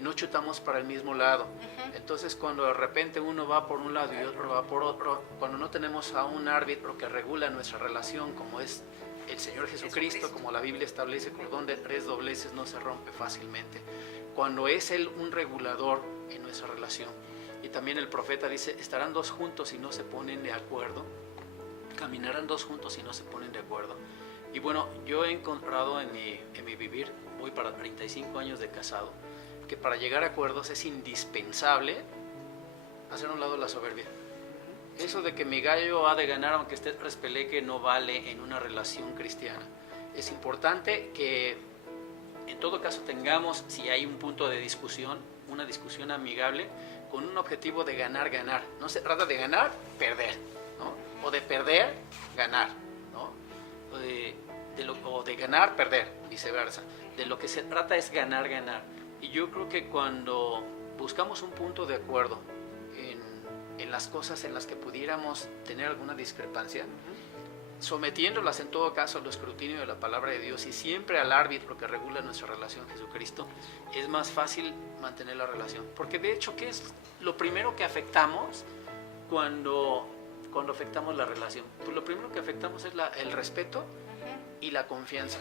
no chutamos para el mismo lado. Entonces cuando de repente uno va por un lado y otro va por otro, cuando no tenemos a un árbitro que regula nuestra relación, como es el Señor Jesucristo, como la Biblia establece, cordón de 3 dobleces no se rompe fácilmente. Cuando es Él un regulador en nuestra relación. Y también el profeta dice, estarán dos juntos y no se ponen de acuerdo, caminarán dos juntos y no se ponen de acuerdo. Y bueno, yo he encontrado en mi vivir, voy para 35 años de casado, que para llegar a acuerdos es indispensable hacer a un lado la soberbia. Eso de que mi gallo ha de ganar aunque esté respeleque no vale en una relación cristiana. Es importante que en todo caso tengamos, si hay un punto de discusión, una discusión amigable con un objetivo de ganar, ganar. No se trata de ganar, perder, ¿no? O de perder, ganar, ¿no? O de ganar, perder, viceversa. De lo que se trata es ganar, ganar. Y yo creo que cuando buscamos un punto de acuerdo en las cosas en las que pudiéramos tener alguna discrepancia, sometiéndolas en todo caso al escrutinio de la palabra de Dios y siempre al árbitro que regula nuestra relación, Jesucristo, es más fácil mantener la relación. Porque de hecho, ¿qué es lo primero que afectamos cuando afectamos la relación? Pues lo primero que afectamos es el respeto y la confianza.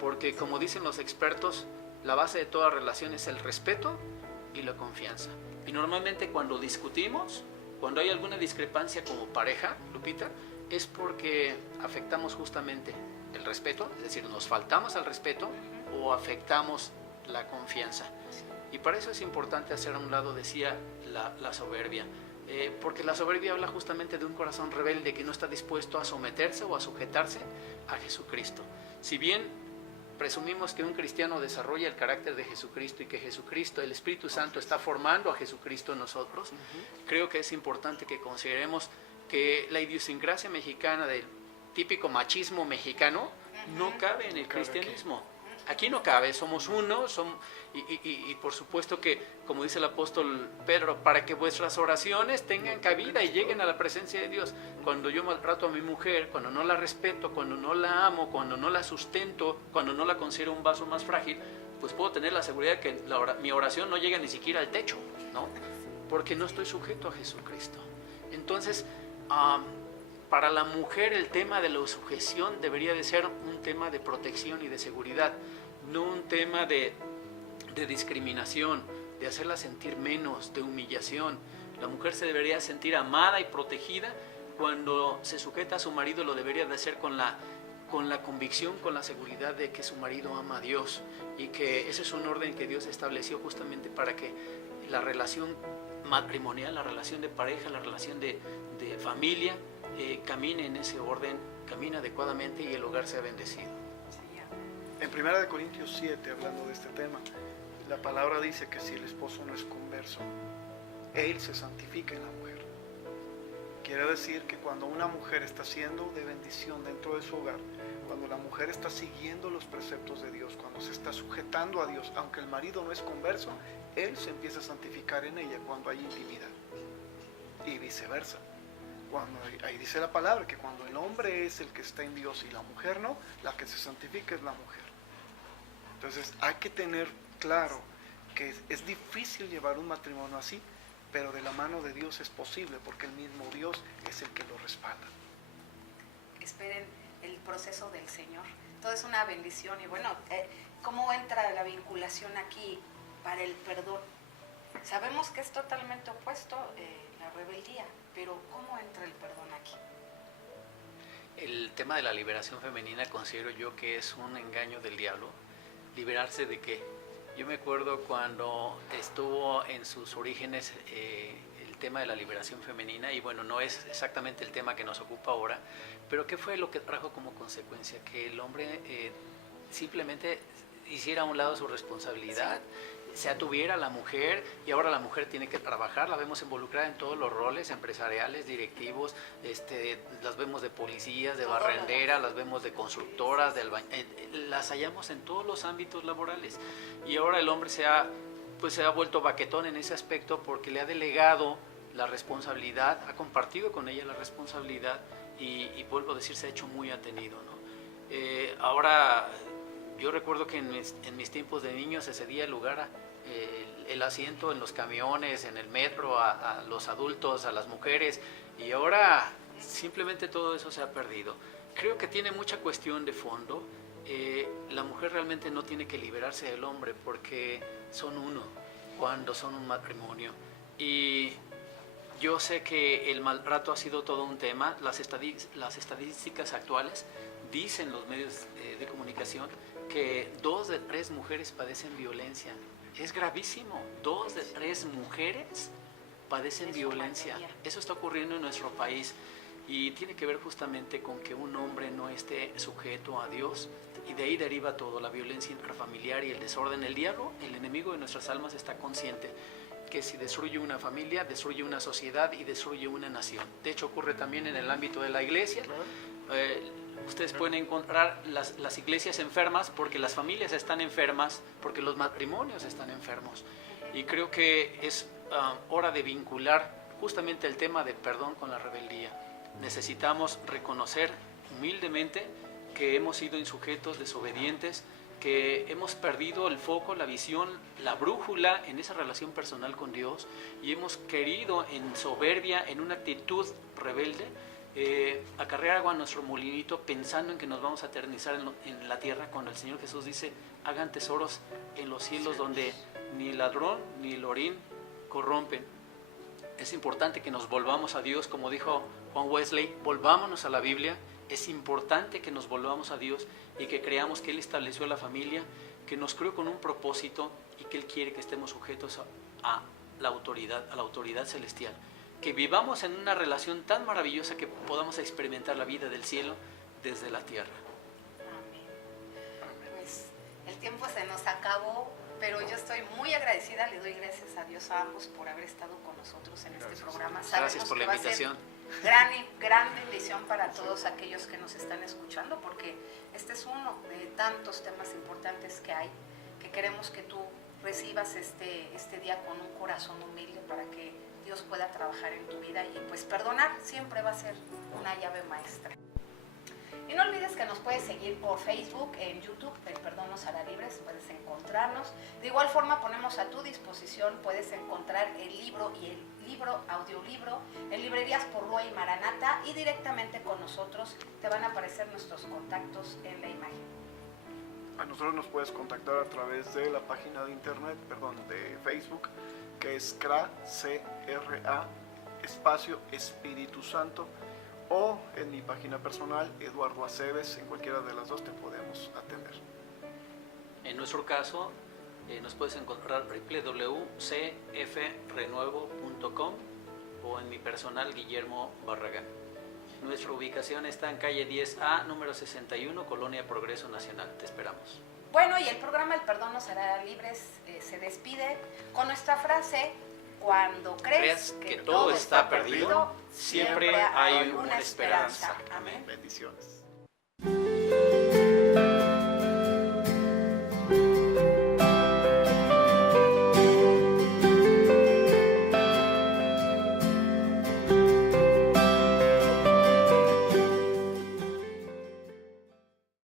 Porque como dicen los expertos, la base de toda relación es el respeto y la confianza. Y normalmente cuando discutimos, cuando hay alguna discrepancia como pareja, Lupita, es porque afectamos justamente el respeto, es decir, nos faltamos al respeto o afectamos la confianza. Y para eso es importante hacer a un lado, decía, la soberbia. Porque la soberbia habla justamente de un corazón rebelde que no está dispuesto a someterse o a sujetarse a Jesucristo. Si bien presumimos que un cristiano desarrolla el carácter de Jesucristo y que Jesucristo, el Espíritu Santo, está formando a Jesucristo en nosotros, creo que es importante que consideremos que la idiosincrasia mexicana del típico machismo mexicano no cabe en el cristianismo. Aquí no cabe, somos uno, y por supuesto que, como dice el apóstol Pedro, para que vuestras oraciones tengan cabida y lleguen a la presencia de Dios. Cuando yo maltrato a mi mujer, cuando no la respeto, cuando no la amo, cuando no la sustento, cuando no la considero un vaso más frágil, pues puedo tener la seguridad de que mi oración no llega ni siquiera al techo, ¿no? Porque no estoy sujeto a Jesucristo. Entonces, para la mujer el tema de la sujeción debería de ser un tema de protección y de seguridad, no un tema de discriminación, de hacerla sentir menos, de humillación. La mujer se debería sentir amada y protegida. Cuando se sujeta a su marido lo debería de hacer con la convicción, con la seguridad de que su marido ama a Dios y que ese es un orden que Dios estableció justamente para que la relación matrimonial, la relación de pareja, la relación de familia camine en ese orden, camine adecuadamente y el hogar sea bendecido. En 1 Corintios 7, hablando de este tema, la palabra dice que si el esposo no es converso, él se santifica en la mujer. Quiere decir que cuando una mujer está siendo de bendición dentro de su hogar, cuando la mujer está siguiendo los preceptos de Dios, cuando se está sujetando a Dios, aunque el marido no es converso, él se empieza a santificar en ella cuando hay intimidad. Y viceversa. Ahí dice la palabra que cuando el hombre es el que está en Dios y la mujer no, la que se santifica es la mujer. Entonces hay que tener claro que es difícil llevar un matrimonio así, pero de la mano de Dios es posible porque el mismo Dios es el que lo respalda. Esperen el proceso del Señor. Todo es una bendición. Y bueno, ¿cómo entra la vinculación aquí para el perdón? Sabemos que es totalmente opuesto la rebeldía, pero ¿cómo entra el perdón aquí? El tema de la liberación femenina considero yo que es un engaño del diablo. ¿Liberarse de qué? Yo me acuerdo cuando estuvo en sus orígenes el tema de la liberación femenina, y bueno, no es exactamente el tema que nos ocupa ahora, pero ¿qué fue lo que trajo como consecuencia? Que el hombre simplemente hiciera a un lado su responsabilidad, se atuviera a la mujer, y ahora la mujer tiene que trabajar. La vemos involucrada en todos los roles empresariales, directivos, las vemos de policías, de barrenderas, las vemos de constructoras, las hallamos en todos los ámbitos laborales. Y ahora el hombre se ha pues se ha vuelto baquetón en ese aspecto porque le ha delegado la responsabilidad, ha compartido con ella la responsabilidad y vuelvo a decir, se ha hecho muy atenido, ¿no? Ahora, yo recuerdo que en mis tiempos de niño se cedía el lugar, el asiento en los camiones, en el metro, a los adultos, a las mujeres, y ahora simplemente todo eso se ha perdido. Creo que tiene mucha cuestión de fondo. La mujer realmente no tiene que liberarse del hombre porque son uno cuando son un matrimonio. Y yo sé que el maltrato ha sido todo un tema. Las estadísticas actuales dicen los medios de comunicación que 2 de 3 mujeres padecen violencia. Es gravísimo. 2 de 3 mujeres padecen violencia. Eso está ocurriendo en nuestro país y tiene que ver justamente con que un hombre no esté sujeto a Dios, y de ahí deriva todo, la violencia intrafamiliar y el desorden. El diablo, el enemigo de nuestras almas, está consciente que si destruye una familia, destruye una sociedad y destruye una nación. De hecho, ocurre también en el ámbito de la iglesia. Ustedes pueden encontrar las iglesias enfermas porque las familias están enfermas, porque los matrimonios están enfermos. Y creo que es hora de vincular justamente el tema de perdón con la rebeldía. Necesitamos reconocer humildemente que hemos sido insujetos, desobedientes, que hemos perdido el foco, la visión, la brújula en esa relación personal con Dios y hemos querido en soberbia, en una actitud rebelde, acarrear agua a nuestro molinito pensando en que nos vamos a eternizar en la tierra, cuando el Señor Jesús dice: hagan tesoros en los cielos donde ni ladrón ni lorín corrompen. Es importante que nos volvamos a Dios, como dijo Juan Wesley, volvámonos a la Biblia. Es importante que nos volvamos a Dios y que creamos que Él estableció la familia, que nos creó con un propósito y que Él quiere que estemos sujetos a la autoridad celestial. Que vivamos en una relación tan maravillosa que podamos experimentar la vida del cielo desde la tierra. Amén. Pues el tiempo se nos acabó, pero yo estoy muy agradecida, le doy gracias a Dios a ambos por haber estado con nosotros en este programa. Gracias por la invitación. Gran bendición para todos aquellos que nos están escuchando, porque este es uno de tantos temas importantes que hay, que queremos que tú recibas este día con un corazón humilde para que Dios pueda trabajar en tu vida, y pues perdonar siempre va a ser una llave maestra. Y no olvides que nos puedes seguir por Facebook, en YouTube, de Perdón Nos Hará Libres, puedes encontrarnos. De igual forma ponemos a tu disposición, puedes encontrar el libro y el audiolibro en librerías Porrúa y Maranata, y directamente con nosotros te van a aparecer nuestros contactos en la imagen. A nosotros nos puedes contactar a través de la página de internet, de Facebook, que es CRA, espacio Espíritu Santo, o en mi página personal, Eduardo Aceves. En cualquiera de las dos te podemos atender. En nuestro caso, nos puedes encontrar www.cfrenuevo.com o en mi personal, Guillermo Barragán. Nuestra ubicación está en calle 10A, número 61, Colonia Progreso Nacional. Te esperamos. Bueno, y el programa El Perdón Nos Hará Libres se despide con nuestra frase: cuando crees que todo está perdido, siempre hay una esperanza. Amén. Bendiciones.